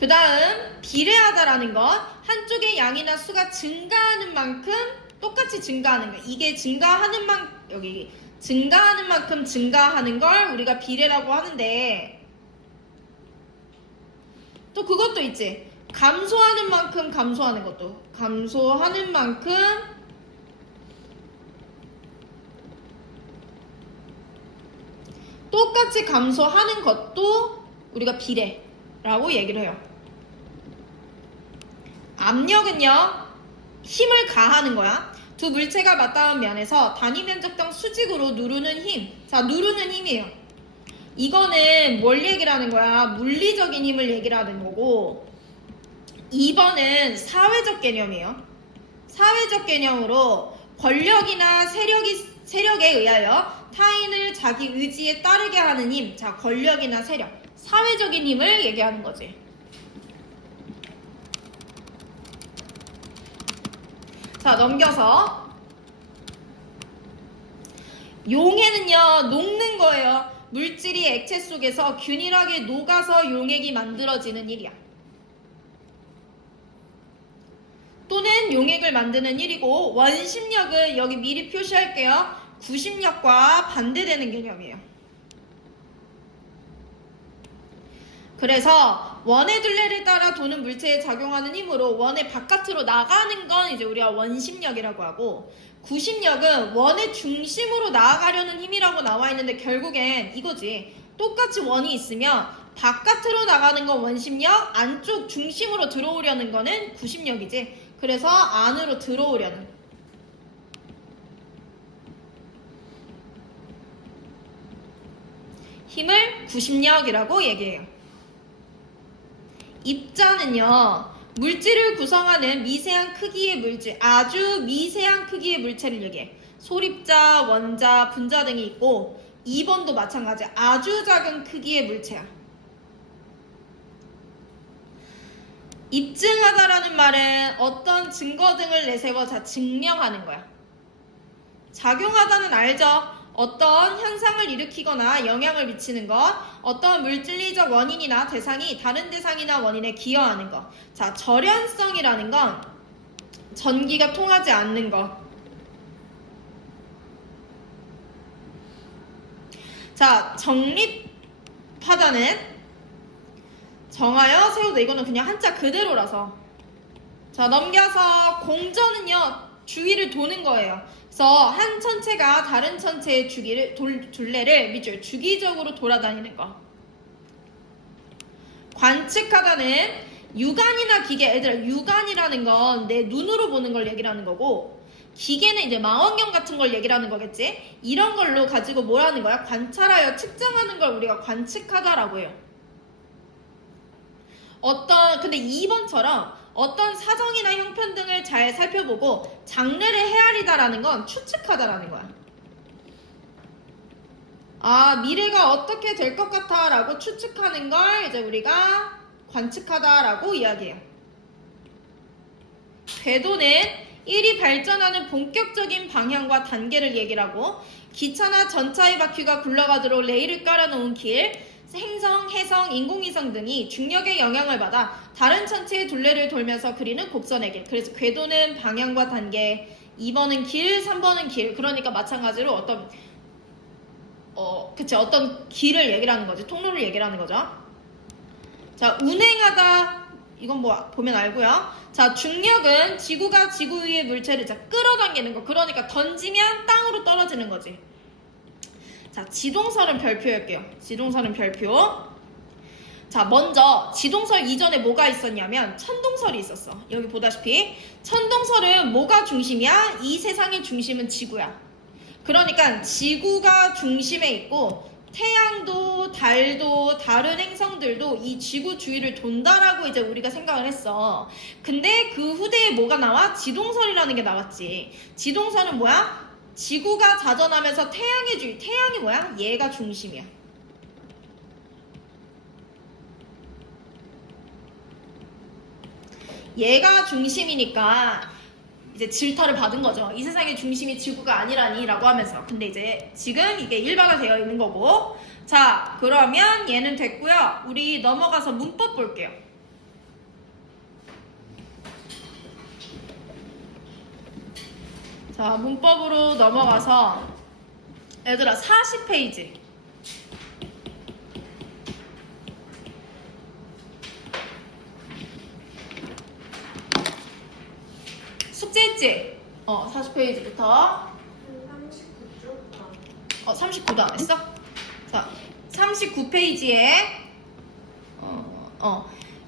그 다음 비례하다라는 것, 한쪽의 양이나 수가 증가하는 만큼 똑같이 증가하는 거. 이게 증가하는 만큼 증가하는 걸 우리가 비례라고 하는데, 또 그것도 있지. 감소하는 만큼 감소하는 것도. 감소하는 만큼 똑같이 감소하는 것도 우리가 비례라고 얘기를 해요. 압력은요, 힘을 가하는 거야. 두 물체가 맞닿은 면에서 단위 면적당 수직으로 누르는 힘. 자, 누르는 힘이에요. 이거는 뭘 얘기를 하는 거야? 물리적인 힘을 얘기를 하는 거고, 2번은 사회적 개념이에요. 사회적 개념으로 권력이나 세력에 의하여 타인을 자기 의지에 따르게 하는 힘. 자, 권력이나 세력. 사회적인 힘을 얘기하는 거지. 자, 넘겨서. 용해는요, 녹는 거예요. 물질이 액체 속에서 균일하게 녹아서 용액이 만들어지는 일이야. 또는 용액을 만드는 일이고, 원심력은 여기 미리 표시할게요. 구심력과 반대되는 개념이에요. 그래서 원의 둘레를 따라 도는 물체에 작용하는 힘으로 원의 바깥으로 나가는 건 이제 우리가 원심력이라고 하고, 구심력은 원의 중심으로 나아가려는 힘이라고 나와 있는데 결국엔 이거지. 똑같이 원이 있으면 바깥으로 나가는 건 원심력, 안쪽 중심으로 들어오려는 거는 구심력이지. 그래서 안으로 들어오려는. 힘을 구심력이라고 얘기해요. 입자는요, 물질을 구성하는 미세한 크기의 물질, 아주 미세한 크기의 물체를 얘기해. 소립자, 원자, 분자 등이 있고, 2번도 마찬가지야. 아주 작은 크기의 물체야. 입증하다라는 말은 어떤 증거 등을 내세워 증명하는 거야. 작용하다는 알죠? 어떤 현상을 일으키거나 영향을 미치는 것, 어떤 물질리적 원인이나 대상이 다른 대상이나 원인에 기여하는 것. 자, 절연성이라는 건 전기가 통하지 않는 것. 자, 정립하다는 정하여 세우다. 이거는 그냥 한자 그대로라서. 자, 넘겨서 공전은요, 주위를 도는 거예요. 그래서 한 천체가 다른 천체의 둘레를 밑줄 주기적으로 돌아다니는 거. 관측하다는 육안이나 기계, 얘들아, 육안이라는 건 내 눈으로 보는 걸 얘기를 하는 거고, 기계는 이제 망원경 같은 걸 얘기를 하는 거겠지? 이런 걸로 가지고 뭘 하는 거야? 관찰하여 측정하는 걸 우리가 관측하다라고 해요. 근데 2번처럼 어떤 사정이나 형편 등을 잘 살펴보고 장래를 헤아리다라는 건 추측하다라는 거야. 아, 미래가 어떻게 될 것 같아 라고 추측하는 걸 이제 우리가 관측하다라고 이야기해요. 궤도는 일이 발전하는 본격적인 방향과 단계를 얘기를 하고, 기차나 전차의 바퀴가 굴러가도록 레일을 깔아놓은 길, 행성, 해성, 인공위성 등이 중력의 영향을 받아 다른 천체의 둘레를 돌면서 그리는 곡선의 길. 그래서 궤도는 방향과 단계, 2번은 길, 3번은 길. 그러니까 마찬가지로 어떤 길을 얘기를 하는 거지. 통로를 얘기를 하는 거죠. 자, 운행하다. 이건 뭐 보면 알고요. 자, 중력은 지구가 지구 위의 물체를 끌어당기는 거. 그러니까 던지면 땅으로 떨어지는 거지. 자, 지동설은 별표할게요. 지동설은 별표. 자, 먼저 지동설 이전에 뭐가 있었냐면 천동설이 있었어. 여기 보다시피 천동설은 뭐가 중심이야? 이 세상의 중심은 지구야. 그러니까 지구가 중심에 있고 태양도 달도 다른 행성들도 이 지구 주위를 돈다라고 이제 우리가 생각을 했어. 근데 그 후대에 뭐가 나와? 지동설이라는 게 나왔지. 지동설은 뭐야? 지구가 자전하면서 태양의 주위. 태양이 뭐야? 얘가 중심이야. 얘가 중심이니까 이제 질타를 받은 거죠. 이 세상의 중심이 지구가 아니라니 라고 하면서. 근데 이제 지금 이게 일반화 되어 있는 거고. 자, 그러면 얘는 됐고요. 우리 넘어가서 문법 볼게요. 자, 문법으로 넘어가서 얘들아 40페이지. 숙제했지? 40페이지부터 39도 안 했어? 자, 39페이지에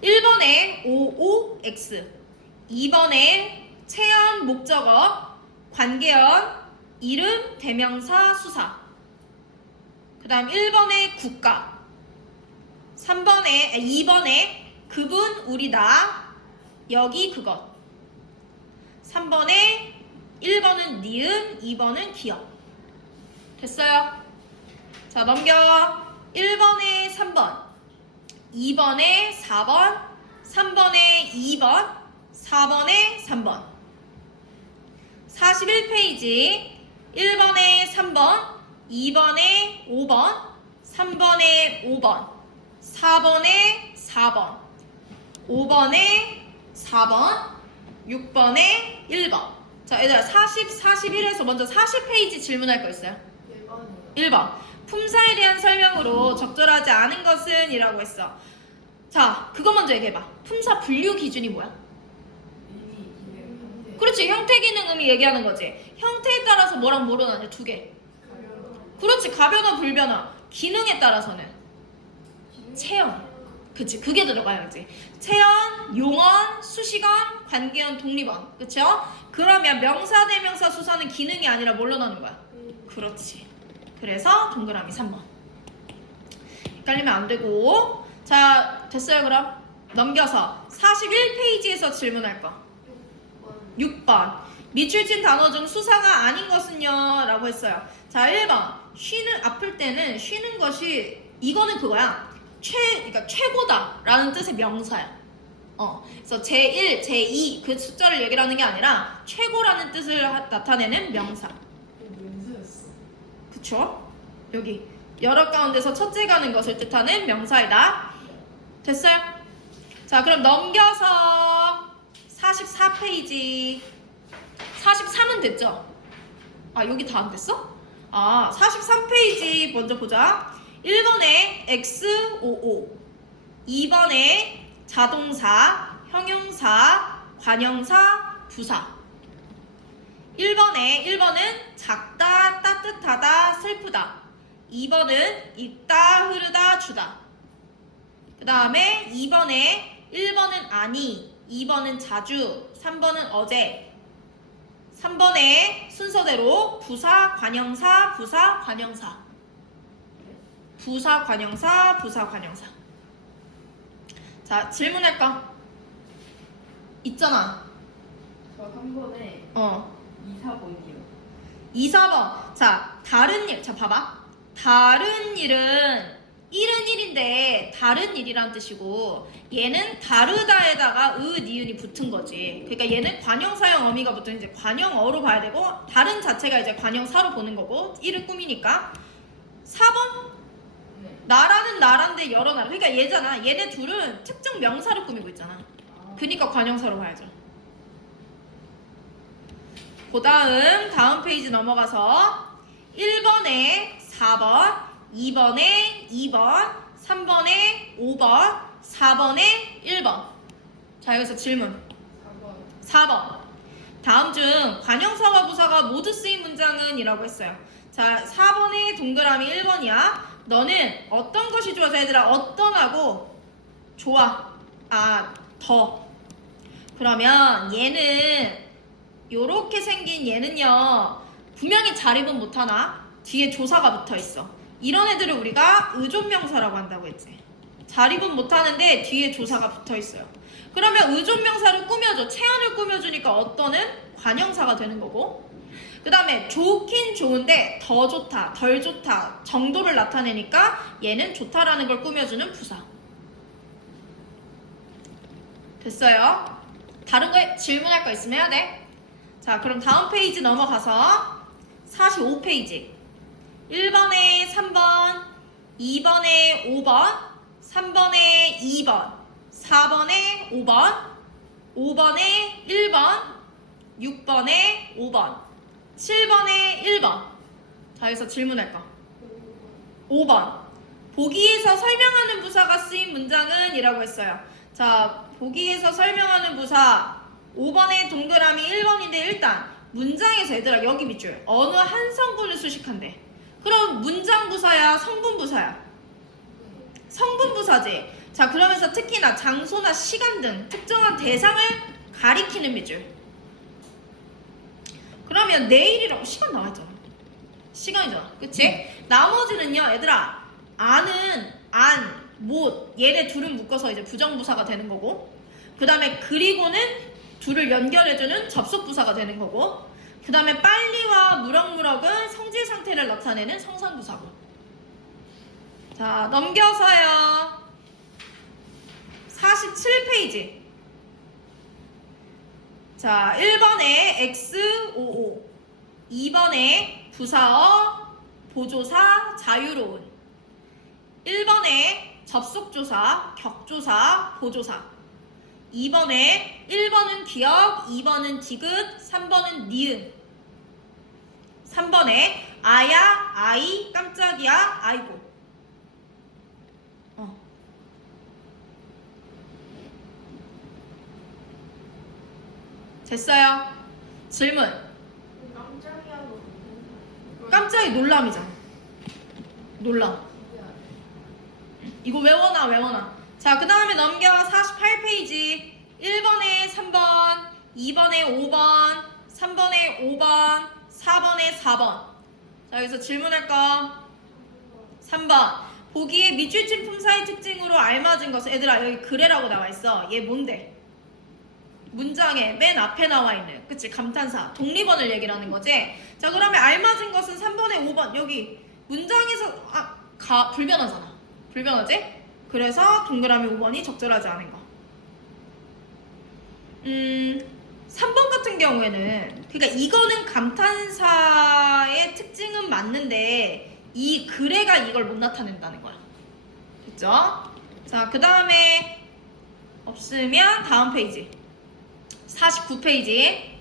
1번에 OOX, 2번에 체언 목적어, 관계언, 이름, 대명사, 수사. 그 다음 1번에 국가, 2번에 그분, 우리, 나, 여기, 그것. 3번에 1번은 니은, 2번은 기억. 됐어요? 자, 넘겨. 1번에 3번, 2번에 4번, 3번에 2번, 4번에 3번. 41페이지 1번에 3번, 2번에 5번, 3번에 5번, 4번에 4번, 5번에 4번, 6번에 1번. 자, 얘들아 41에서 먼저 40페이지 질문할 거 있어요. 1번. 품사에 대한 설명으로 적절하지 않은 것은 이라고 했어. 자, 그거 먼저 얘기해봐. 품사 분류 기준이 뭐야? 그렇지, 형태, 기능, 의미 얘기하는 거지. 형태에 따라서 뭐랑 뭐로 나뉘어? 두 개. 그렇지, 가변화, 불변화. 기능에 따라서는 체형. 그치, 그게 들어가야지. 체형, 용언, 수식언, 관계언, 독립언. 그쵸? 그러면 명사, 대명사, 수사는 기능이 아니라 뭘로 나눈 거야? 그렇지. 그래서 동그라미 3번. 헷갈리면 안 되고. 자, 됐어요, 그럼? 넘겨서 41페이지에서 질문할 거. 6번. 미출진 단어 중 수사가 아닌 것은요? 라고 했어요. 자, 1번. 아플 때는 쉬는 것이, 이거는 그거야. 그러니까 최고다 라는 뜻의 명사야. 그래서 제1, 제2 그 숫자를 얘기를 하는 게 아니라 최고라는 뜻을 나타내는 명사. 그쵸? 여기 여러 가운데서 첫째 가는 것을 뜻하는 명사이다. 됐어요? 자, 그럼 넘겨서 44페이지. 43은 됐죠? 아, 여기 다 안 됐어? 아, 43페이지 먼저 보자. 1번에 XOO, 2번에 자동사, 형용사, 관형사, 부사. 1번은 작다, 따뜻하다, 슬프다. 2번은 있다, 흐르다, 주다. 그 다음에 1번은 아니, 2번은 자주, 3번은 어제. 3번에 순서대로 부사, 관형사, 부사, 관형사. 부사, 관형사, 부사, 관형사. 자, 질문할 거 있잖아. 저 3번에 2, 4번이요. 2, 4번. 자, 다른 일. 자, 봐봐. 다른 일은 1은 1인데 다른 일이란 뜻이고, 얘는 다르다에다가 니은이 붙은 거지. 그러니까 얘는 관형사형 어미가 붙은 이제 관형어로 봐야 되고, 다른 자체가 이제 관형사로 보는 거고, 1을 꾸미니까. 4번? 네. 나라는 나란데 여러 나라. 그러니까 얘잖아. 얘네 둘은 특정 명사를 꾸미고 있잖아. 그러니까 관형사로 봐야죠. 그 다음 페이지 넘어가서 1번에 4번, 2번에 2번, 3번에 5번, 4번에 1번. 자, 여기서 질문. 4번. 다음 중 관형사와 부사가 모두 쓰인 문장은 이라고 했어요. 자, 4번에 동그라미 1번이야. 너는 어떤 것이 좋아서 얘들아 어떤하고 좋아. 더. 그러면 얘는 요렇게 생긴 얘는요 분명히 자립은 못하나 뒤에 조사가 붙어있어. 이런 애들을 우리가 의존명사라고 한다고 했지. 자립은 못하는데 뒤에 조사가 붙어있어요. 그러면 의존명사를 꾸며줘. 체언을 꾸며주니까 어떤은 관형사가 되는 거고, 그 다음에 좋긴 좋은데 더 좋다, 덜 좋다 정도를 나타내니까 얘는 좋다라는 걸 꾸며주는 부사. 됐어요? 다른 거에 질문할 거 있으면 해야 돼. 자, 그럼 다음 페이지 넘어가서 45페이지. 1번에 3번, 2번에 5번, 3번에 2번, 4번에 5번, 5번에 1번, 6번에 5번. 7번에 1번. 자, 여기서 질문할 거. 5번. 보기에서 설명하는 부사가 쓰인 문장은? 이라고 했어요. 자, 보기에서 설명하는 부사 5번에 동그라미 1번인데 일단 문장에서 얘들아 여기 밑줄 어느 한 성분을 수식한대. 그럼 문장 부사야 성분 부사야? 성분 부사지. 자, 그러면서 특히나 장소나 시간 등 특정한 대상을 가리키는 밑줄. 그러면 내일이라고 시간 나와있잖아. 시간이잖아. 그치? 나머지는요 얘들아 안은 안, 못 얘네 둘은 묶어서 이제 부정부사가 되는 거고, 그 다음에 그리고는 둘을 연결해주는 접속부사가 되는 거고, 그 다음에 빨리와 무럭무럭은 성질 상태를 나타내는 성산부사고. 자, 넘겨서요 47페이지. 자, 1번에 X55, 2번에 부사어, 보조사, 자유로운, 1번에 접속조사, 격조사, 보조사, 2번에 1번은 기억, 2번은 디귿, 3번은 니은, 3번에 아야, 아이, 깜짝이야, 아이고. 됐어요? 질문. 깜짝이 놀람이잖아. 놀람. 이거 외워놔. 자, 그 다음에 넘겨 48페이지. 1번에 3번, 2번에 5번, 3번에 5번, 4번에 4번. 자, 여기서 질문할 거. 3번. 보기에 밑줄 친 품사의 특징으로 알맞은 것은, 얘들아 여기 그래라고 나와 있어. 얘 뭔데? 문장에 맨 앞에 나와 있는, 그치? 감탄사, 독립어를 얘기를 하는 거지? 자, 그러면 알맞은 것은 3번에 5번. 여기 문장에서 불변하잖아. 불변하지? 그래서 동그라미 5번이 적절하지 않은 거. 3번 같은 경우에는, 그러니까 이거는 감탄사의 특징은 맞는데 이 그래가 이걸 못 나타낸다는 거야. 그쵸? 자, 그 다음에 없으면 다음 페이지 49페이지.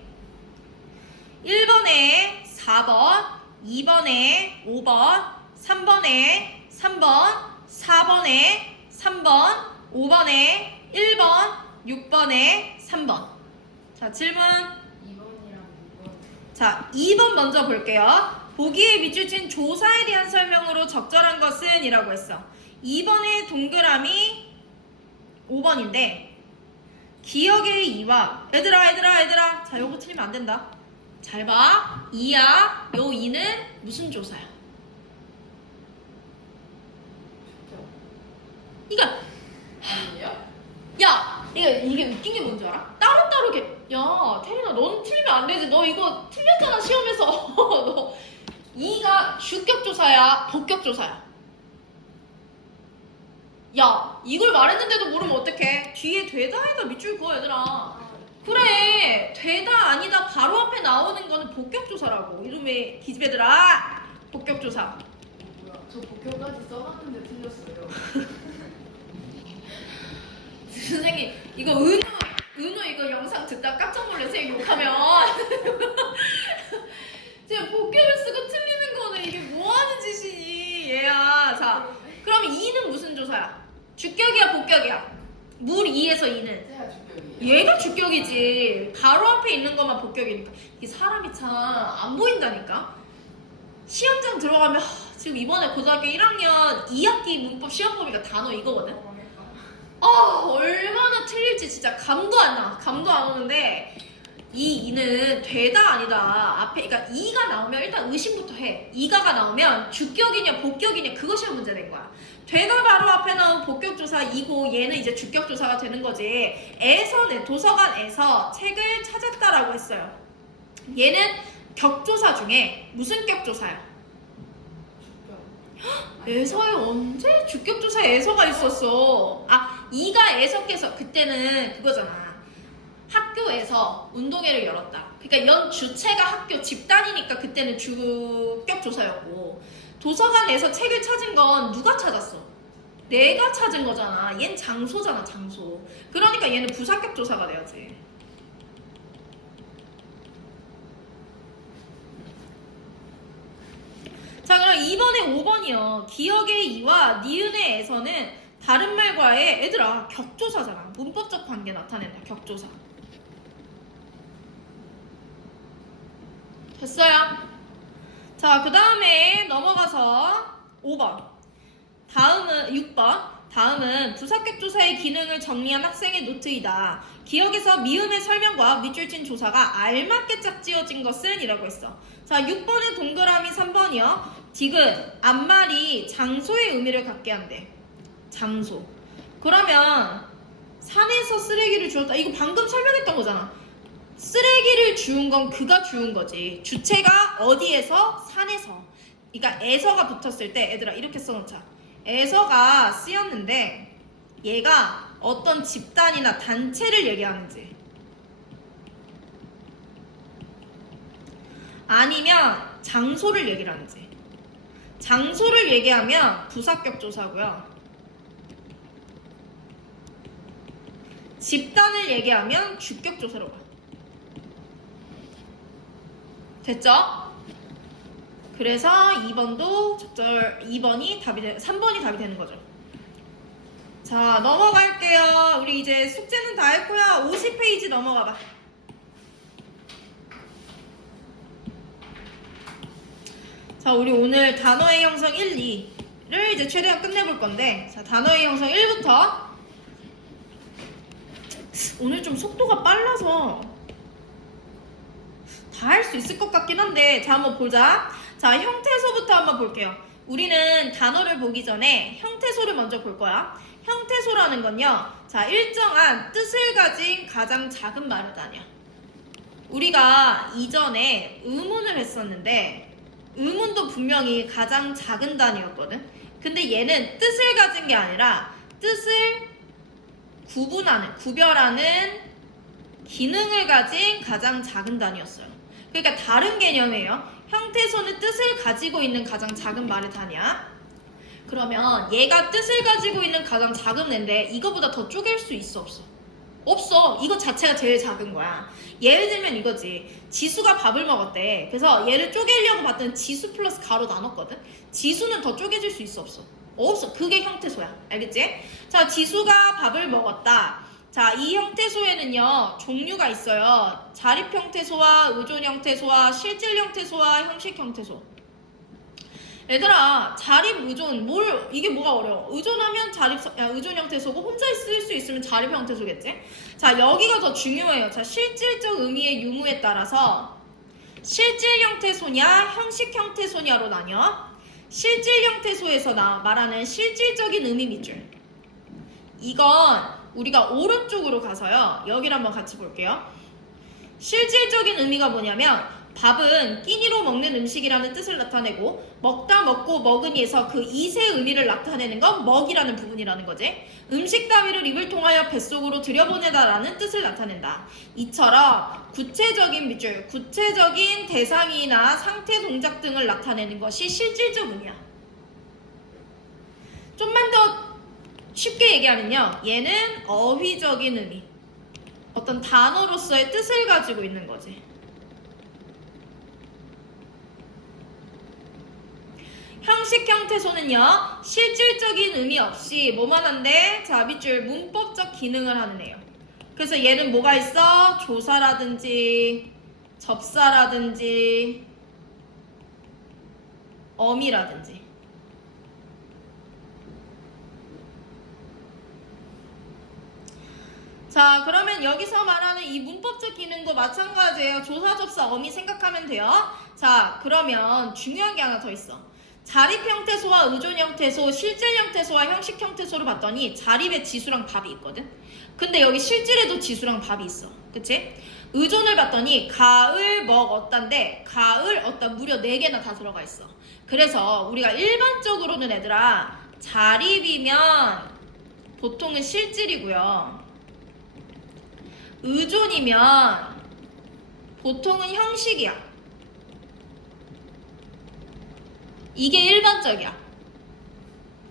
1번에 4번, 2번에 5번, 3번에 3번, 4번에 3번, 5번에 1번, 6번에 3번. 자, 질문. 2번이랑 6번. 자, 2번 먼저 볼게요. 보기에 밑줄 친 조사에 대한 설명으로 적절한 것은? 이라고 했어. 2번의 동그라미 5번인데 기억의 이와, 얘들아 자, 요거 틀리면 안 된다. 잘 봐. 이야, 요 이는 무슨 조사야? 그러니까 아니에요? 야, 이게 웃긴 게 뭔지 알아? 따로따로 이렇게, 야, 태린아, 넌 틀리면 안 되지. 너 이거 틀렸잖아, 시험에서. 너 이가 주격조사야, 복격조사야? 야, 이걸 말했는데도 모르면 어떡해. 뒤에 되다 아니다 밑줄 그어, 얘들아. 그래, 되다 아니다 바로 앞에 나오는 거는 복격조사라고. 이름의 기집애들아, 복격조사. 뭐야? 저 복효까지 써놨는데 틀렸어요. 선생님, 이거 은우 이거 영상 듣다 깜짝 놀래 선생님 욕하면. 지금 복격을 쓰고 틀리는 거는 이게 뭐 하는 짓이니, 얘야. 자, 그러면 이는 무슨 조사야? 주격이야, 복격이야? 물 2에서 이는? 제가 주격이에요. 얘가 주격이지. 바로 앞에 있는 것만 복격이니까. 이게 사람이 참 안 보인다니까. 시험장 들어가면 지금 이번에 고등학교 1학년 2학기 문법 시험 보니까 단어 이거거든. 얼마나 틀릴지 진짜 감도 안 나. 감도 안 오는데 이 이는 되다 아니다 앞에, 그러니까 이가 나오면 일단 의심부터 해. 이가가 나오면 주격이냐 복격이냐 그것이 문제 된 거야. 되다 바로 앞에 나온 복격조사 이고 얘는 이제 주격조사가 되는 거지. 도서관에서 책을 찾았다라고 했어요. 얘는 격조사 중에 무슨 격조사야? 주격. 에서에 언제 주격조사에 에서가 있었어? 이가 에서께서 그때는 그거잖아. 학교에서 운동회를 열었다. 그러니까 연 주체가 학교 집단이니까 그때는 주격조사였고, 도서관에서 책을 찾은 건 누가 찾았어? 내가 찾은 거잖아. 얜 장소잖아, 장소. 그러니까 얘는 부사격조사가 돼야지. 문제 5번이요. 기억의 이와 니은의 에서는 다른 말과의 얘들아 격조사잖아. 문법적 관계 나타낸다. 격조사. 됐어요? 자, 그 다음에 넘어가서 5번. 다음은 6번. 다음은 부사격조사의 기능을 정리한 학생의 노트이다. 기억에서 미음의 설명과 밑줄 친 조사가 알맞게 짝지어진 것은? 이라고 했어. 자, 6번은 동그라미 3번이요. 디귿, 앞말이 장소의 의미를 갖게 한대. 장소. 그러면 산에서 쓰레기를 주웠다. 이거 방금 설명했던 거잖아. 쓰레기를 주운 건 그가 주운 거지. 주체가 어디에서? 산에서. 그러니까 에서가 붙었을 때 얘들아 이렇게 써놓자. 에서가 쓰였는데 얘가 어떤 집단이나 단체를 얘기하는지 아니면 장소를 얘기를 하는지. 장소를 얘기하면 부사격 조사고요. 집단을 얘기하면 주격 조사로 가. 됐죠? 그래서 2번도 적절 2번이 답이 3번이 답이 되는 거죠. 자, 넘어갈게요. 우리 이제 숙제는 다 했고요. 50페이지 넘어가 봐. 자, 우리 오늘 단어의 형성 1, 2를 이제 최대한 끝내볼 건데, 자, 단어의 형성 1부터. 오늘 좀 속도가 빨라서 다 할 수 있을 것 같긴 한데, 자, 한번 보자. 자, 형태소부터 한번 볼게요. 우리는 단어를 보기 전에 형태소를 먼저 볼 거야. 형태소라는 건요, 자, 일정한 뜻을 가진 가장 작은 말의 단위야. 우리가 이전에 의문을 했었는데, 의문도 분명히 가장 작은 단위였거든. 근데 얘는 뜻을 가진 게 아니라 뜻을 구별하는 기능을 가진 가장 작은 단위였어요. 그러니까 다른 개념이에요. 형태소는 뜻을 가지고 있는 가장 작은 말의 단위야. 그러면 얘가 뜻을 가지고 있는 가장 작은 애인데 이거보다 더 쪼갤 수 있어 없어? 없어. 이거 자체가 제일 작은 거야. 예를 들면 이거지. 지수가 밥을 먹었대. 그래서 얘를 쪼개려고 봤더니 지수 플러스 가로 나눴거든. 지수는 더 쪼개질 수 있어 없어? 없어. 그게 형태소야. 알겠지? 자, 지수가 밥을 먹었다. 자, 이 형태소에는요 종류가 있어요. 자립 형태소와 의존 형태소와 실질 형태소와 형식 형태소. 얘들아, 자립, 의존, 이게 뭐가 어려워? 의존하면 의존 형태소고, 혼자 쓸 수 있으면 자립 형태소겠지? 자, 여기가 더 중요해요. 자, 실질적 의미의 유무에 따라서 실질 형태소냐, 형식 형태소냐로 나뉘어. 실질 형태소에서 말하는 실질적인 의미 밑줄. 이건 우리가 오른쪽으로 가서요. 여기를 한번 같이 볼게요. 실질적인 의미가 뭐냐면 밥은 끼니로 먹는 음식이라는 뜻을 나타내고 먹다 먹고 먹으니에서 그 이세 의미를 나타내는 건 먹이라는 부분이라는 거지. 음식 따위를 입을 통하여 뱃속으로 들여보내다라는 뜻을 나타낸다. 이처럼 구체적인 밑줄, 구체적인 대상이나 상태 동작 등을 나타내는 것이 실질적 의미야. 좀만 더 쉽게 얘기하면요, 얘는 어휘적인 의미, 어떤 단어로서의 뜻을 가지고 있는 거지. 형식 형태소는요, 실질적인 의미 없이 뭐만 한데, 자, 밑줄 문법적 기능을 하는 애요. 그래서 얘는 뭐가 있어? 조사라든지 접사라든지 어미라든지. 자, 그러면 여기서 말하는 이 문법적 기능도 마찬가지예요. 조사, 접사, 어미 생각하면 돼요. 자, 그러면 중요한 게 하나 더 있어. 자립 형태소와 의존 형태소, 실질 형태소와 형식 형태소를 봤더니 자립에 지수랑 밥이 있거든. 근데 여기 실질에도 지수랑 밥이 있어. 그치? 의존을 봤더니 가을 먹었다인데 가을 어따 무려 4개나 다 들어가 있어. 그래서 우리가 일반적으로는 얘들아, 자립이면 보통은 실질이고요, 의존이면 보통은 형식이야. 이게 일반적이야.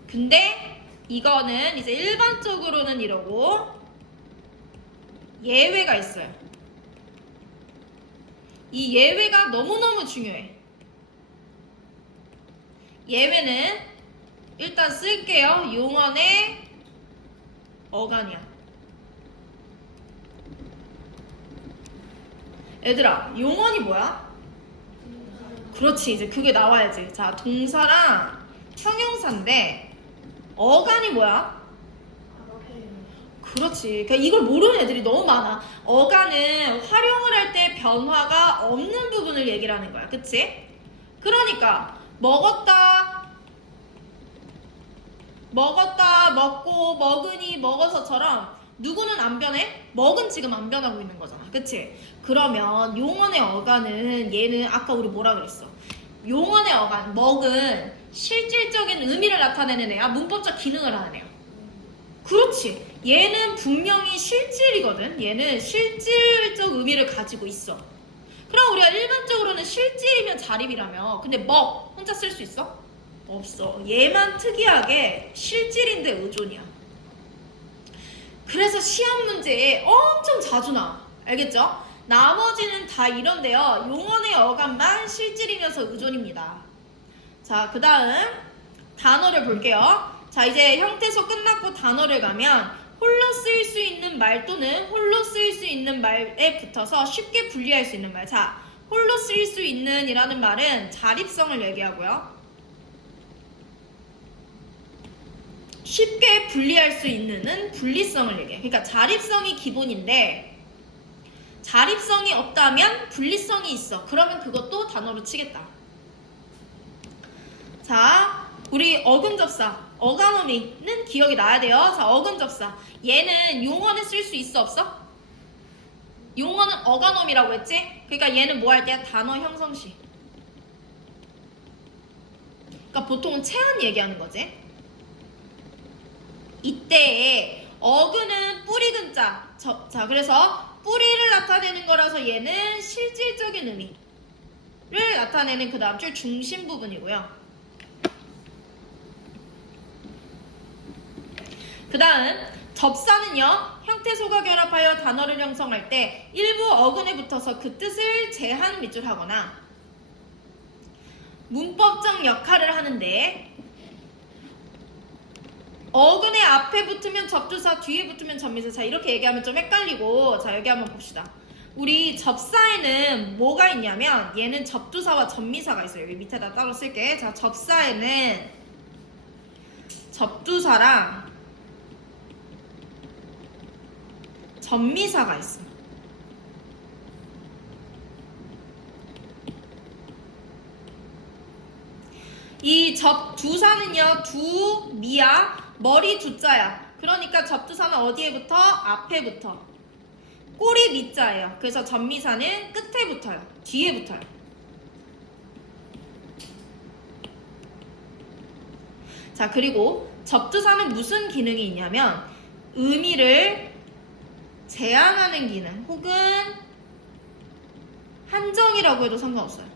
근데 이거는 이제 일반적으로는 이러고 예외가 있어요. 이 예외가 너무너무 중요해. 예외는 일단 쓸게요. 용언의 어간이야. 얘들아, 용언이 뭐야? 그렇지, 이제 그게 나와야지. 자, 동사랑 형용사인데 어간이 뭐야? 그렇지. 그러니까 이걸 모르는 애들이 너무 많아. 어간은 활용을 할 때 변화가 없는 부분을 얘기를 하는 거야. 그치? 그러니까 먹었다, 먹고, 먹으니, 먹어서처럼 누구는 안 변해? 먹은 지금 안 변하고 있는 거잖아. 그치? 그러면 용언의 어간은 얘는 아까 우리 뭐라 그랬어? 용언의 어간, 먹은 실질적인 의미를 나타내는 애야. 문법적 기능을 하는 애야. 그렇지. 얘는 분명히 실질이거든. 얘는 실질적 의미를 가지고 있어. 그럼 우리가 일반적으로는 실질이면 자립이라며. 근데 먹 혼자 쓸 수 있어? 없어. 얘만 특이하게 실질인데 의존이야. 그래서 시험 문제에 엄청 자주 나와. 알겠죠? 나머지는 다 이런데요. 용언의 어간만 실질이면서 의존입니다. 자, 그 다음 단어를 볼게요. 자, 이제 형태소 끝났고 단어를 가면 홀로 쓰일 수 있는 말 또는 홀로 쓰일 수 있는 말에 붙어서 쉽게 분리할 수 있는 말. 자, 홀로 쓰일 수 있는 이라는 말은 자립성을 얘기하고요. 쉽게 분리할 수 있는은 분리성을 얘기해. 그러니까 자립성이 기본인데 자립성이 없다면 분리성이 있어. 그러면 그것도 단어로 치겠다. 자, 우리 어근접사, 어간어미는 기억이 나야 돼요. 자, 어근접사. 얘는 용어는 쓸 수 있어, 없어? 용어는 어간어미라고 했지? 그러니까 얘는 뭐 할 때야? 단어 형성시. 그러니까 보통은 체한 얘기하는 거지. 이때에 어근은 뿌리 근자. 자, 그래서 뿌리를 나타내는 거라서 얘는 실질적인 의미를 나타내는 그 다음 줄 중심 부분이고요. 그 다음 접사는요. 형태소가 결합하여 단어를 형성할 때 일부 어근에 붙어서 그 뜻을 제한 밑줄 하거나 문법적 역할을 하는데 어근의 앞에 붙으면 접두사, 뒤에 붙으면 접미사. 자, 이렇게 얘기하면 좀 헷갈리고, 자, 여기 한번 봅시다. 우리 접사에는 뭐가 있냐면 얘는 접두사와 접미사가 있어요. 여기 밑에다 따로 쓸게. 자, 접사에는 접두사랑 접미사가 있어. 이 접두사는요, 두, 미야, 머리 두자야. 그러니까 접두사는 어디에 붙어? 앞에 붙어. 꼬리 밑자예요. 그래서 접미사는 끝에 붙어요. 뒤에 붙어요. 자, 그리고 접두사는 무슨 기능이 있냐면 의미를 제한하는 기능 혹은 한정이라고 해도 상관없어요.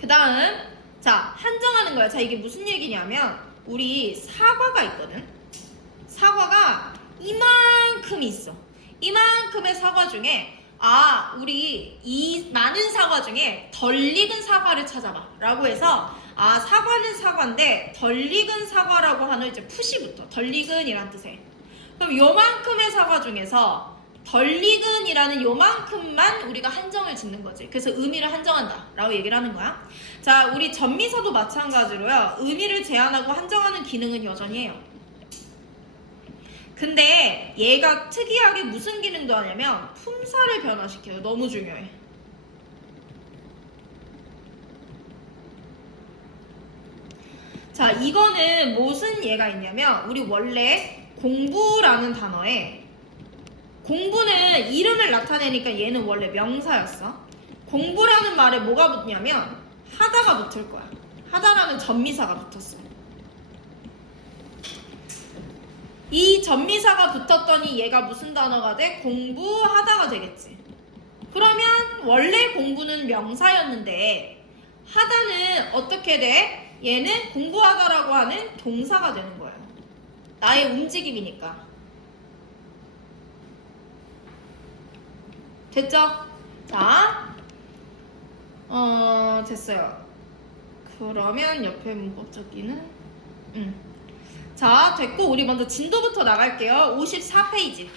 그 다음, 자, 한정하는 거야. 자, 이게 무슨 얘기냐면 우리 사과가 있거든. 사과가 이만큼 있어. 이만큼의 사과 중에 우리 이 많은 사과 중에 덜 익은 사과를 찾아봐 라고 해서 사과는 사과인데 덜 익은 사과라고 하는 이제 푸시부터 덜 익은이란 뜻에 그럼 요만큼의 사과 중에서 덜 익은이라는 요만큼만 우리가 한정을 짓는 거지. 그래서 의미를 한정한다 라고 얘기를 하는 거야. 자, 우리 접미사도 마찬가지로요. 의미를 제한하고 한정하는 기능은 여전히 해요. 근데 얘가 특이하게 무슨 기능도 하냐면 품사를 변화시켜요. 너무 중요해. 자, 이거는 무슨 예가 있냐면 우리 원래 공부라는 단어에 공부는 이름을 나타내니까 얘는 원래 명사였어. 공부라는 말에 뭐가 붙냐면 하다가 붙을 거야. 하다라는 접미사가 붙었어. 이 접미사가 붙었더니 얘가 무슨 단어가 돼? 공부하다가 되겠지. 그러면 원래 공부는 명사였는데 하다는 어떻게 돼? 얘는 공부하다라고 하는 동사가 되는 거예요. 나의 움직임이니까. 됐죠? 자, 됐어요. 그러면 옆에 문법적기는 자, 됐고 우리 먼저 진도부터 나갈게요. 54페이지.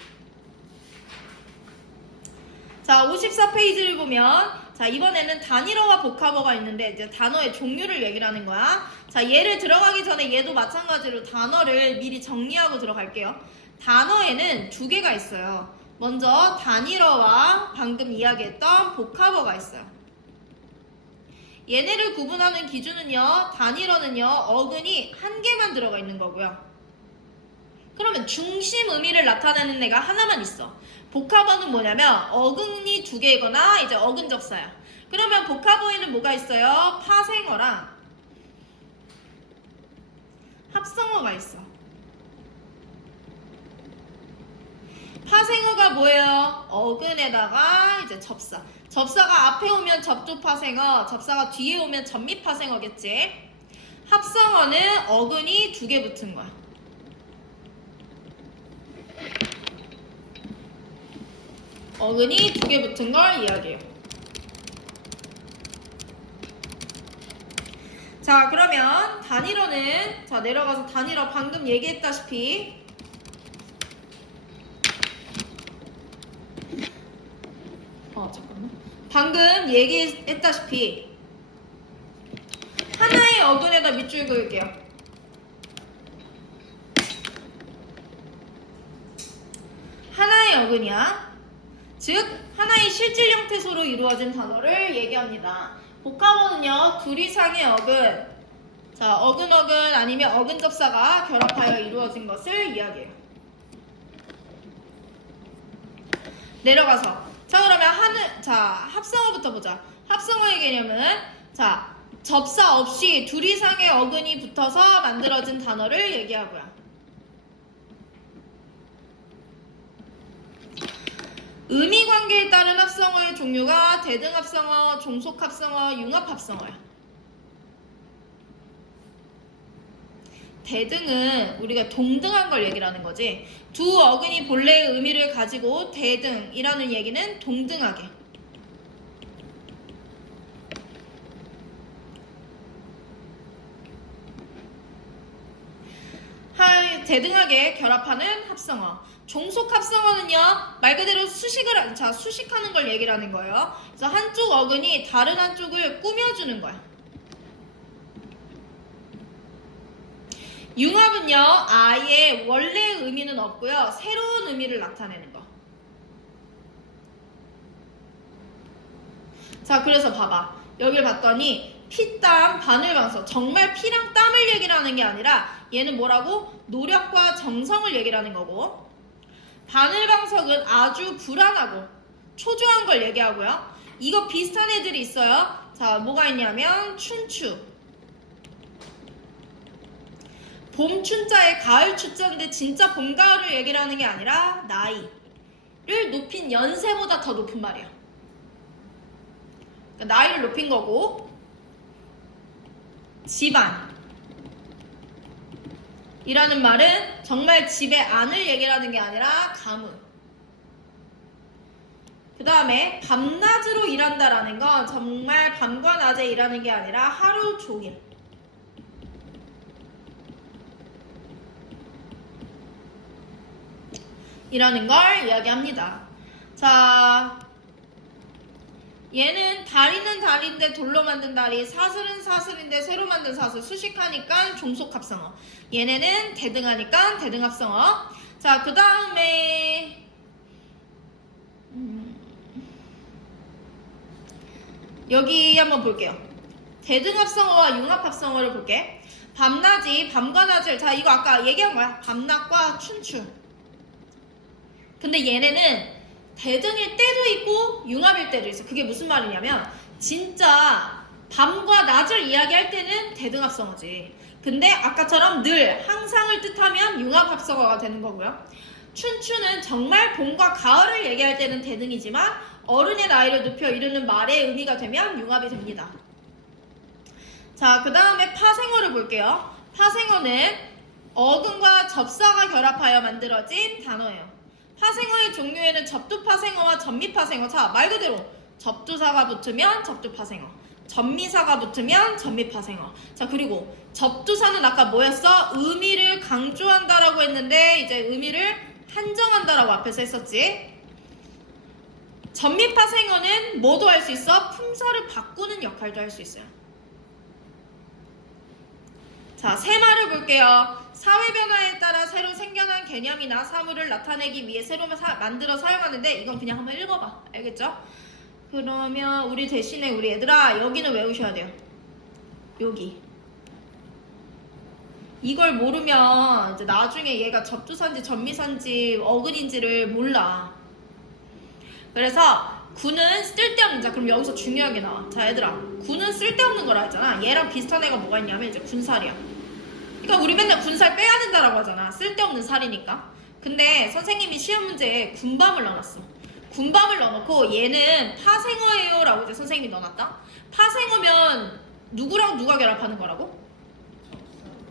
자, 54페이지를 보면 자, 이번에는 단일어와 복합어가 있는데 이제 단어의 종류를 얘기를 하는 거야. 자, 얘를 들어가기 전에 얘도 마찬가지로 단어를 미리 정리하고 들어갈게요. 단어에는 두 개가 있어요. 먼저 단일어와 방금 이야기했던 복합어가 있어요. 얘네를 구분하는 기준은요, 단일어는요, 어근이 한 개만 들어가 있는 거고요. 그러면 중심 의미를 나타내는 애가 하나만 있어. 복합어는 뭐냐면 어근이 두 개거나 이제 어근 접사야. 그러면 복합어에는 뭐가 있어요? 파생어랑 합성어가 있어. 파생어가 뭐예요? 어근에다가 이제 접사. 접사가 앞에 오면 접두 파생어, 접사가 뒤에 오면 접밑 파생어겠지. 합성어는 어근이 두 개 붙은 거야. 어근이 두 개 붙은 걸 이야기해요. 자, 그러면 단일어는 자, 내려가서 단일어 방금 얘기했다시피 잠깐만. 방금 얘기했다시피 하나의 어근에다 밑줄 그을게요. 하나의 어근이야. 즉 하나의 실질 형태소로 이루어진 단어를 얘기합니다. 복합어는요, 둘 이상의 어근, 자, 어근 아니면 어근 접사가 결합하여 이루어진 것을 이야기해요. 내려가서 자, 그러면 합성어부터 보자. 합성어의 개념은 자, 접사 없이 둘 이상의 어근이 붙어서 만들어진 단어를 얘기하고요. 의미 관계에 따른 합성어의 종류가 대등합성어, 종속합성어, 융합합성어야. 대등은 우리가 동등한 걸 얘기를 하는 거지. 두 어근이 본래의 의미를 가지고 대등이라는 얘기는 동등하게. 대등하게 결합하는 합성어. 종속합성어는요, 말 그대로 수식하는 걸 얘기를 하는 거예요. 그래서 한쪽 어근이 다른 한쪽을 꾸며주는 거야. 융합은요, 아예 원래 의미는 없고요, 새로운 의미를 나타내는 거. 자, 그래서 봐봐. 여길 봤더니 피땀, 바늘방석. 정말 피랑 땀을 얘기를 하는 게 아니라 얘는 뭐라고? 노력과 정성을 얘기를 하는 거고, 바늘방석은 아주 불안하고 초조한 걸 얘기하고요. 이거 비슷한 애들이 있어요. 자, 뭐가 있냐면 춘추. 봄 춘자에 가을 추자인데 진짜 봄, 가을을 얘기를 하는 게 아니라 나이를 높인 연세보다 더 높은 말이야. 그러니까 나이를 높인 거고, 집안 이라는 말은 정말 집의 안을 얘기를 하는 게 아니라 가문. 그 다음에 밤낮으로 일한다라는 건 정말 밤과 낮에 일하는 게 아니라 하루 종일. 이라는 걸 이야기합니다. 자, 얘는 다리는 다리인데 돌로 만든 다리, 사슬은 사슬인데 쇠로 만든 사슬. 수식하니까 종속합성어. 얘네는 대등하니까 대등합성어. 자, 그 다음에 여기 한번 볼게요. 대등합성어와 융합합성어를 볼게. 밤낮이, 밤과 낮을, 자, 이거 아까 얘기한 거야. 밤낮과 춘추. 근데 얘네는 대등일 때도 있고 융합일 때도 있어. 그게 무슨 말이냐면 진짜 밤과 낮을 이야기할 때는 대등합성어지. 근데 아까처럼 늘 항상을 뜻하면 융합합성어가 되는 거고요. 춘추는 정말 봄과 가을을 얘기할 때는 대등이지만 어른의 나이를 높여 이르는 말의 의미가 되면 융합이 됩니다. 자, 그 다음에 파생어를 볼게요. 파생어는 어근과 접사가 결합하여 만들어진 단어예요. 파생어의 종류에는 접두파생어와 전미파생어. 자, 말 그대로 접두사가 붙으면 접두파생어, 전미사가 붙으면 전미파생어. 자, 그리고 접두사는 아까 뭐였어? 의미를 강조한다라고 했는데 이제 의미를 한정한다라고 앞에서 했었지. 전미파생어는 뭐도 할 수 있어? 품사를 바꾸는 역할도 할 수 있어요. 자, 세 말을 볼게요. 사회 변화에 따라 새로 생겨난 개념이나 사물을 나타내기 위해 새로 만들어 사용하는데 이건 그냥 한번 읽어봐. 알겠죠? 그러면 우리 대신에 우리 얘들아 여기는 외우셔야 돼요. 여기. 이걸 모르면 이제 나중에 얘가 접두사인지 전미사인지 어근인지를 몰라. 그래서 구는 쓸데없는 자, 그럼 여기서 중요한 게 나와. 자, 얘들아, 구는 쓸데없는 거라 했잖아. 얘랑 비슷한 애가 뭐가 있냐면 이제 군살이야. 그러니까 우리 맨날 군살 빼야 된다라고 하잖아. 쓸데없는 살이니까. 근데 선생님이 시험 문제에 군밤을 넣어놨어. 군밤을 넣어놓고 얘는 파생어예요 라고 이제 선생님이 넣어놨다. 파생어면 누구랑 누가 결합하는 거라고?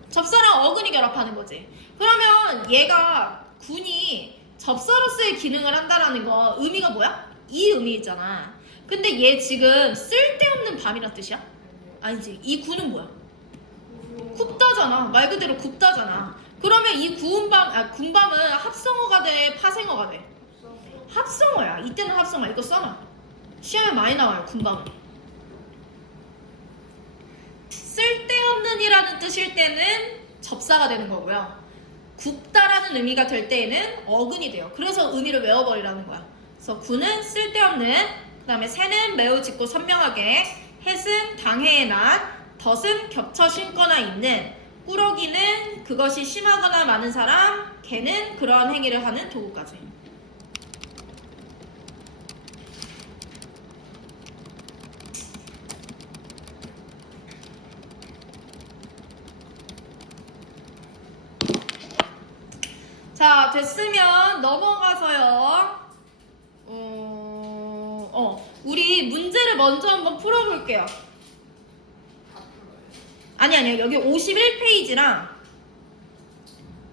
접사랑 어근이 결합하는 거지. 그러면 얘가 군이 접사로서의 기능을 한다라는 거 의미가 뭐야? 이 의미 있잖아. 근데 얘 지금 쓸데없는 밤이란 뜻이야? 아니지. 이 구는 뭐야? 굽다잖아. 말 그대로 굽다잖아. 그러면 이 군밤은 합성어가 돼? 파생어가 돼? 합성어야. 이때는 합성어. 이거 써놔. 시험에 많이 나와요. 군밤은. 쓸데없는이라는 뜻일 때는 접사가 되는 거고요. 굽다라는 의미가 될 때에는 어근이 돼요. 그래서 의미를 외워버리라는 거야. 그래서 구는 쓸데없는, 그 다음에 새는 매우 짙고 선명하게, 햇은 당해의 낫, 덫은 겹쳐 신거나 있는, 꾸러기는 그것이 심하거나 많은 사람, 개는 그러한 행위를 하는 도구까지. 자, 됐으면 넘어가서요. 우리 문제를 먼저 한번 풀어볼게요. 아니요. 여기 51페이지랑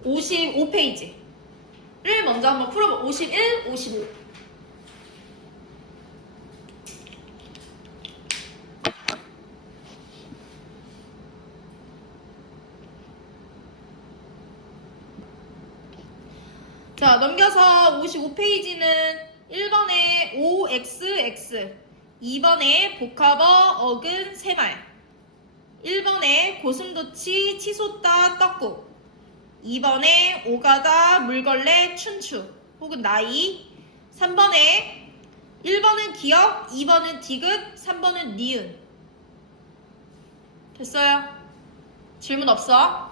55페이지를 먼저 한번 풀어볼게요. 51, 55. 자, 넘겨서 55페이지는 1번에 OXX, 2번에 복합어 어근 새말, 1번에 고슴도치 치솟다 떡국, 2번에 오가다 물걸레 춘추 혹은 나이, 3번에 1번은 기억, 2번은 디귿, 3번은 니은. 됐어요? 질문 없어?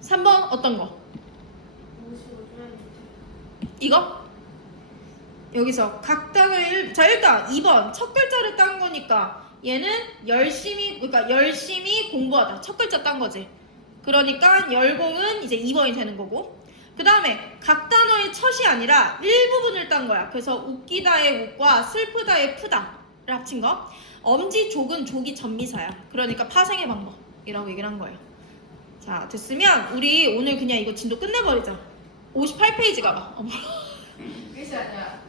3번 어떤 거? 이거? 여기서 각 단어를 자, 일단 2번 첫 글자를 딴 거니까 얘는 열심히 공부하다. 첫 글자 딴 거지. 그러니까 열공은 이제 2번이 되는 거고, 그 다음에 각 단어의 첫이 아니라 일부분을 딴 거야. 그래서 웃기다의 웃과 슬프다의 푸다를 합친 거. 엄지족은 족이 전미사야. 그러니까 파생의 방법이라고 얘기를 한 거예요. 자, 됐으면 우리 오늘 그냥 이거 진도 끝내버리자. 58페이지 가봐. 그게 아니야.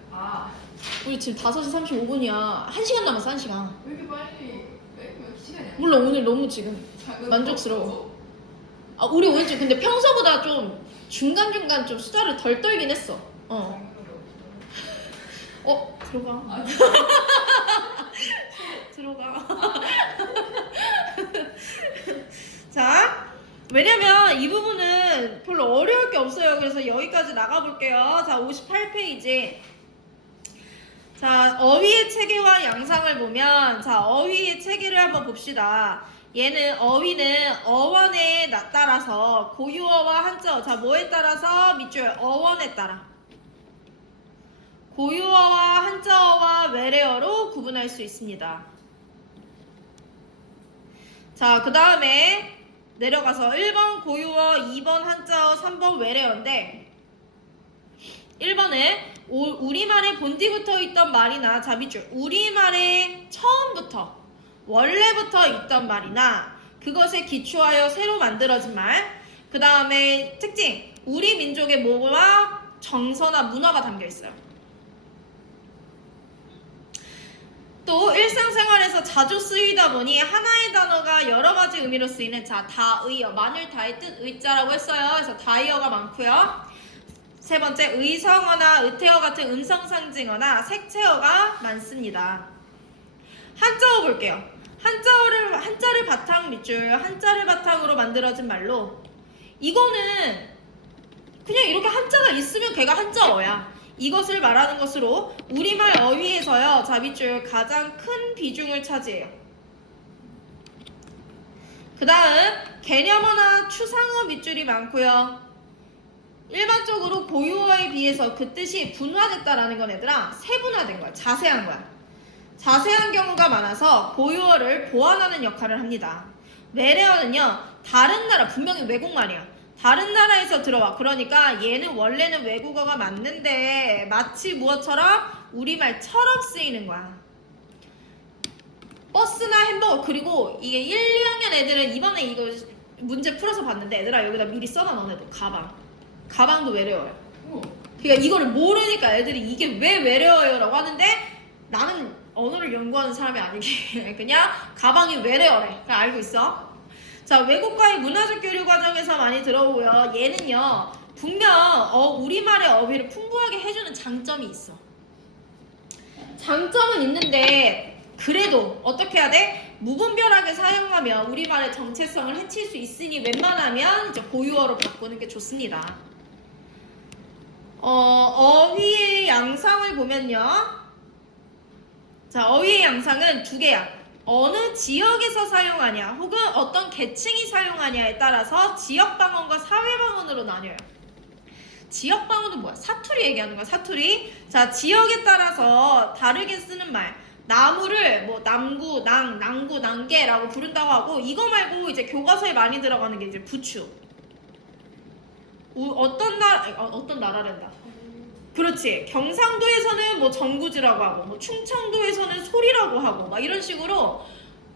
우리 지금 5시 35분이야. 1시간 남았어. 1시간. 왜 이렇게 빨리? 왜 이렇게 시간이 안 몰라, 오늘 너무 지금 만족스러워. 우리 오늘 지금 근데 평소보다 좀 중간중간 좀 수다를 덜 떨긴 했어. 들어가. 들어가. 자, 왜냐면 이 부분은 별로 어려울 게 없어요. 그래서 여기까지 나가볼게요. 자, 58페이지. 자, 어휘의 체계와 양상을 보면, 자, 어휘의 체계를 한번 봅시다. 얘는 어휘는 어원에 따라서 고유어와 한자어, 자, 뭐에 따라서? 밑줄 어원에 따라 고유어와 한자어와 외래어로 구분할 수 있습니다. 자, 그 다음에 내려가서 1번 고유어, 2번 한자어, 3번 외래어인데, 1번은 우리말에 본디부터 있던 말이나, 자, 밑줄 우리말에 처음부터 원래부터 있던 말이나 그것에 기초하여 새로 만들어진 말. 그 다음에 특징, 우리 민족의 뭐와 정서나 문화가 담겨 있어요. 또 일상생활에서 자주 쓰이다 보니 하나의 단어가 여러 가지 의미로 쓰이는 자, 다의어, 만일 다의 뜻 의자라고 했어요. 그래서 다의어가 많고요. 세 번째, 의성어나 의태어 같은 음성 상징어나 색채어가 많습니다. 한자어 볼게요. 한자를 바탕 밑줄, 한자를 바탕으로 만들어진 말로 이거는 그냥 이렇게 한자가 있으면 걔가 한자어야. 이것을 말하는 것으로 우리말 어휘에서요. 자, 밑줄 가장 큰 비중을 차지해요. 그 다음 개념어나 추상어 밑줄이 많고요. 일반적으로 고유어에 비해서 그 뜻이 분화됐다라는 건 얘들아 세분화된 거야. 자세한 거야. 자세한 경우가 많아서 고유어를 보완하는 역할을 합니다. 외래어는요. 다른 나라, 분명히 외국말이야. 다른 나라에서 들어와. 그러니까 얘는 원래는 외국어가 맞는데 마치 무엇처럼? 우리말처럼 쓰이는 거야. 버스나 햄버거. 그리고 이게 1, 2학년 애들은 이번에 이거 문제 풀어서 봤는데 얘들아 여기다 미리 써놔. 너네도 가방도 외래어야. 그러니까 이거를 모르니까 애들이 이게 왜 외래어예요 라고 하는데 나는 언어를 연구하는 사람이 아니기 그냥 가방이 외래어래. 그냥 알고 있어. 자, 외국과의 문화적 교류 과정에서 많이 들어오고요. 얘는요 분명 우리말의 어휘를 풍부하게 해주는 장점이 있어. 장점은 있는데 그래도 어떻게 해야 돼? 무분별하게 사용하면 우리말의 정체성을 해칠 수 있으니 웬만하면 이제 고유어로 바꾸는 게 좋습니다. 어휘의 양상을 보면요. 자, 어휘의 양상은 두 개야. 어느 지역에서 사용하냐 혹은 어떤 계층이 사용하냐에 따라서 지역방언과 사회방언으로 나뉘어요. 지역방언은 뭐야? 사투리 얘기하는 거야. 사투리. 자, 지역에 따라서 다르게 쓰는 말. 나무를 뭐 남구, 낭구, 난개라고 부른다고 하고 이거 말고 이제 교과서에 많이 들어가는 게 이제 부추. 어떤 나라랜다. 그렇지. 경상도에서는 뭐 정구지라고 하고 뭐 충청도에서는 소리라고 하고 막 이런 식으로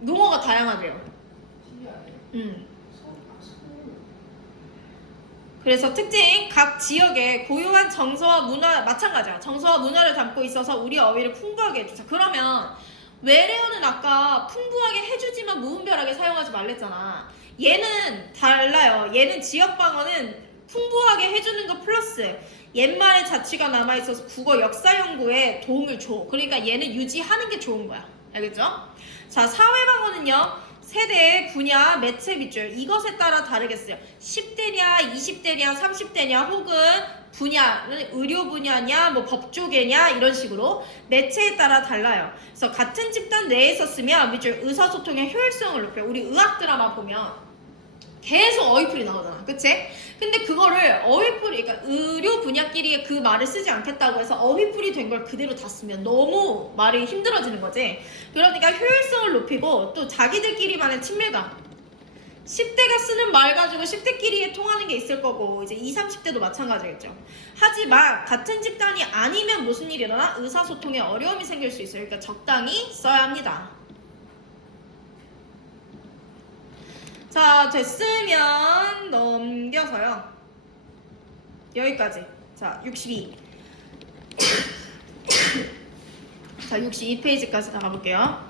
용어가 다양하대요. 그래서 특징, 각 지역의 고유한 정서와 문화 마찬가지야. 정서와 문화를 담고 있어서 우리 어휘를 풍부하게 해주자. 그러면 외래어는 아까 풍부하게 해주지만 무분별하게 사용하지 말랬잖아. 얘는 달라요. 얘는 지역방언은 풍부하게 해주는 거 플러스 옛말의 자취가 남아있어서 국어 역사 연구에 도움을 줘. 그러니까 얘는 유지하는 게 좋은 거야. 알겠죠? 자, 사회방언은요. 세대, 분야, 매체 밑줄 이것에 따라 다르겠어요. 10대냐, 20대냐, 30대냐 혹은 분야는 의료 분야냐, 뭐 법조계냐 이런 식으로 매체에 따라 달라요. 그래서 같은 집단 내에서 쓰면 밑줄 의사소통의 효율성을 높여요. 우리 의학 드라마 보면 계속 어휘풀이 나오잖아. 그치? 근데 그거를 어휘풀이, 그러니까 의료 분야끼리 그 말을 쓰지 않겠다고 해서 어휘풀이 된 걸 그대로 다 쓰면 너무 말이 힘들어지는 거지. 그러니까 효율성을 높이고 또 자기들끼리만의 친밀감. 10대가 쓰는 말 가지고 10대끼리 통하는 게 있을 거고 이제 20, 30대도 마찬가지겠죠. 하지만 같은 집단이 아니면 무슨 일이 일어나? 의사소통에 어려움이 생길 수 있어요. 그러니까 적당히 써야 합니다. 자, 됐으면 넘겨서요. 여기까지. 자, 62. 자, 62페이지까지 나가볼게요.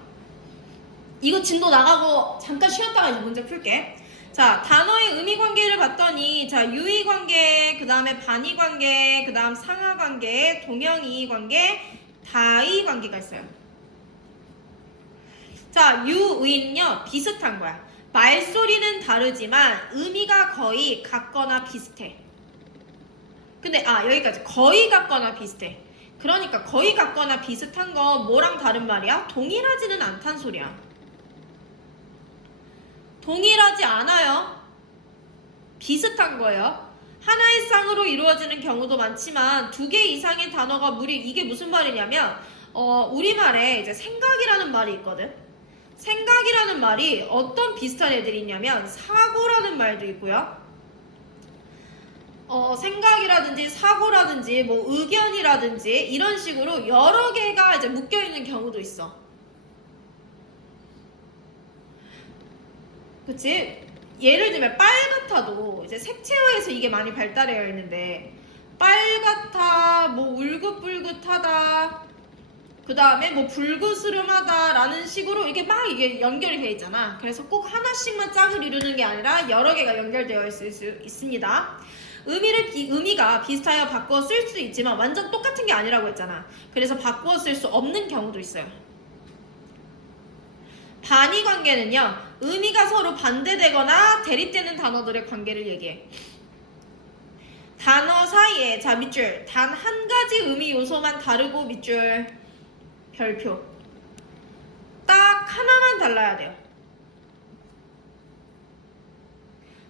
이거 진도 나가고 잠깐 쉬었다가 이제 문제 풀게. 자, 단어의 의미 관계를 봤더니 자, 유의 관계, 그 다음에 반의 관계, 그 다음 상하 관계, 동형이의 관계, 다의 관계가 있어요. 자, 유의는요 비슷한 거야. 말소리는 다르지만 의미가 거의 같거나 비슷해. 근데 여기까지 거의 같거나 비슷해. 그러니까 거의 같거나 비슷한 건 뭐랑 다른 말이야? 동일하지는 않단 소리야. 동일하지 않아요. 비슷한 거예요. 하나의 쌍으로 이루어지는 경우도 많지만 두 개 이상의 단어가 이게 무슨 말이냐면 우리말에 이제 생각이라는 말이 있거든. 생각이라는 말이 어떤 비슷한 애들이 있냐면 사고라는 말도 있고요. 생각이라든지 사고라든지 뭐 의견이라든지 이런 식으로 여러 개가 이제 묶여 있는 경우도 있어. 그치? 예를 들면 빨 같아도 이제 색채어에서 이게 많이 발달되어 있는데 빨갛다, 뭐 울긋불긋하다, 그 다음에 뭐 불그스름하다 라는 식으로 이게 막 이게 연결이 되어 있잖아. 그래서 꼭 하나씩만 짝을 이루는 게 아니라 여러 개가 연결되어 있을 수 있습니다. 의미가 비슷하여 바꾸어 쓸 수 있지만 완전 똑같은 게 아니라고 했잖아. 그래서 바꾸어 쓸 수 없는 경우도 있어요. 반의 관계는요, 의미가 서로 반대되거나 대립되는 단어들의 관계를 얘기해. 단어 사이에, 자 밑줄, 단 한 가지 의미 요소만 다르고 밑줄 별표. 딱 하나만 달라야 돼요.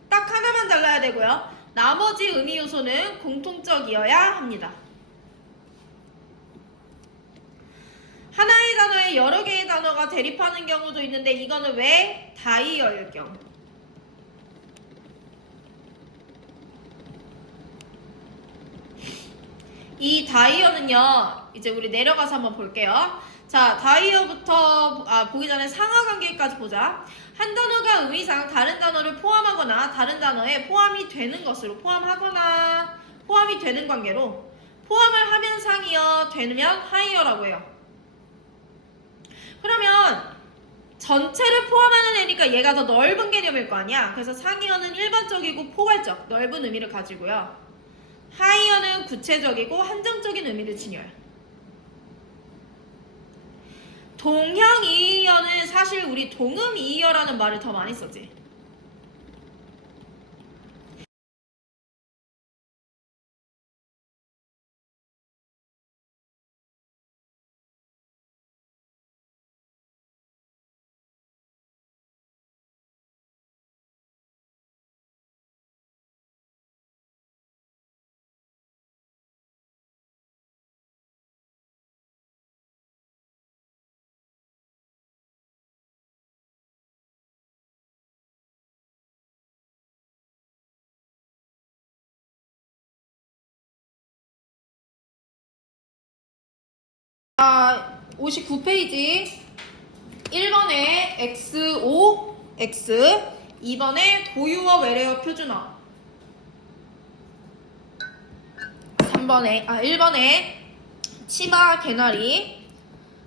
딱 하나만 달라야 되고요. 나머지 의미 요소는 공통적이어야 합니다. 하나의 단어에 여러 개의 단어가 대립하는 경우도 있는데 이거는 왜? 다이어일 경우. 이 다이어는요, 이제 우리 내려가서 한번 볼게요. 자, 다이어부터 보기 전에 상하관계까지 보자. 한 단어가 의미상 다른 단어를 포함하거나 다른 단어에 포함이 되는 것으로 포함하거나 포함이 되는 관계로 포함을 하면 상이어, 되면 하이어라고 해요. 그러면 전체를 포함하는 애니까 얘가 더 넓은 개념일 거 아니야. 그래서 상이어는 일반적이고 포괄적, 넓은 의미를 가지고요. 하이어는 구체적이고 한정적인 의미를 지녀요. 동형이의어는 사실 우리 동음이의어라는 말을 더 많이 쓰지. 자, 59페이지 1번에 XO, X 2번에 고유어 외래어 표준어 1번에 치마 개나리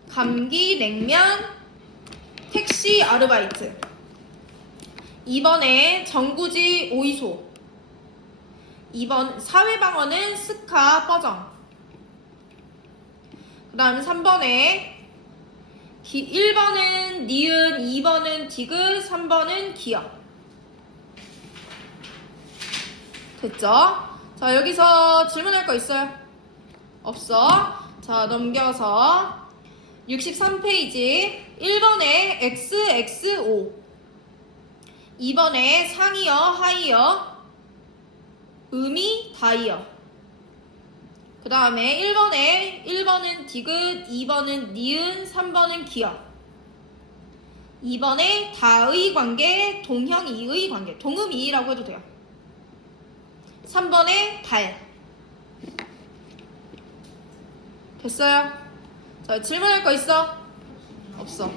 감기 냉면 택시 아르바이트 2번에 정구지 오이소 2번 사회방어는 스카 뻐정 그 다음에 3번에 1번은 니은, 2번은 디귿, 3번은 기역. 됐죠? 자, 여기서 질문할 거 있어요? 없어. 자, 넘겨서 63페이지 1번에 XXO 2번에 상이어, 하이어 의미, 다이어 그 다음에 1번은 디귿, 2번은 니은, 3번은 기역 2번에 다의 관계, 동형이의 관계 동음이의라고 해도 돼요 3번에 달 됐어요? 자, 질문할 거 있어? 없어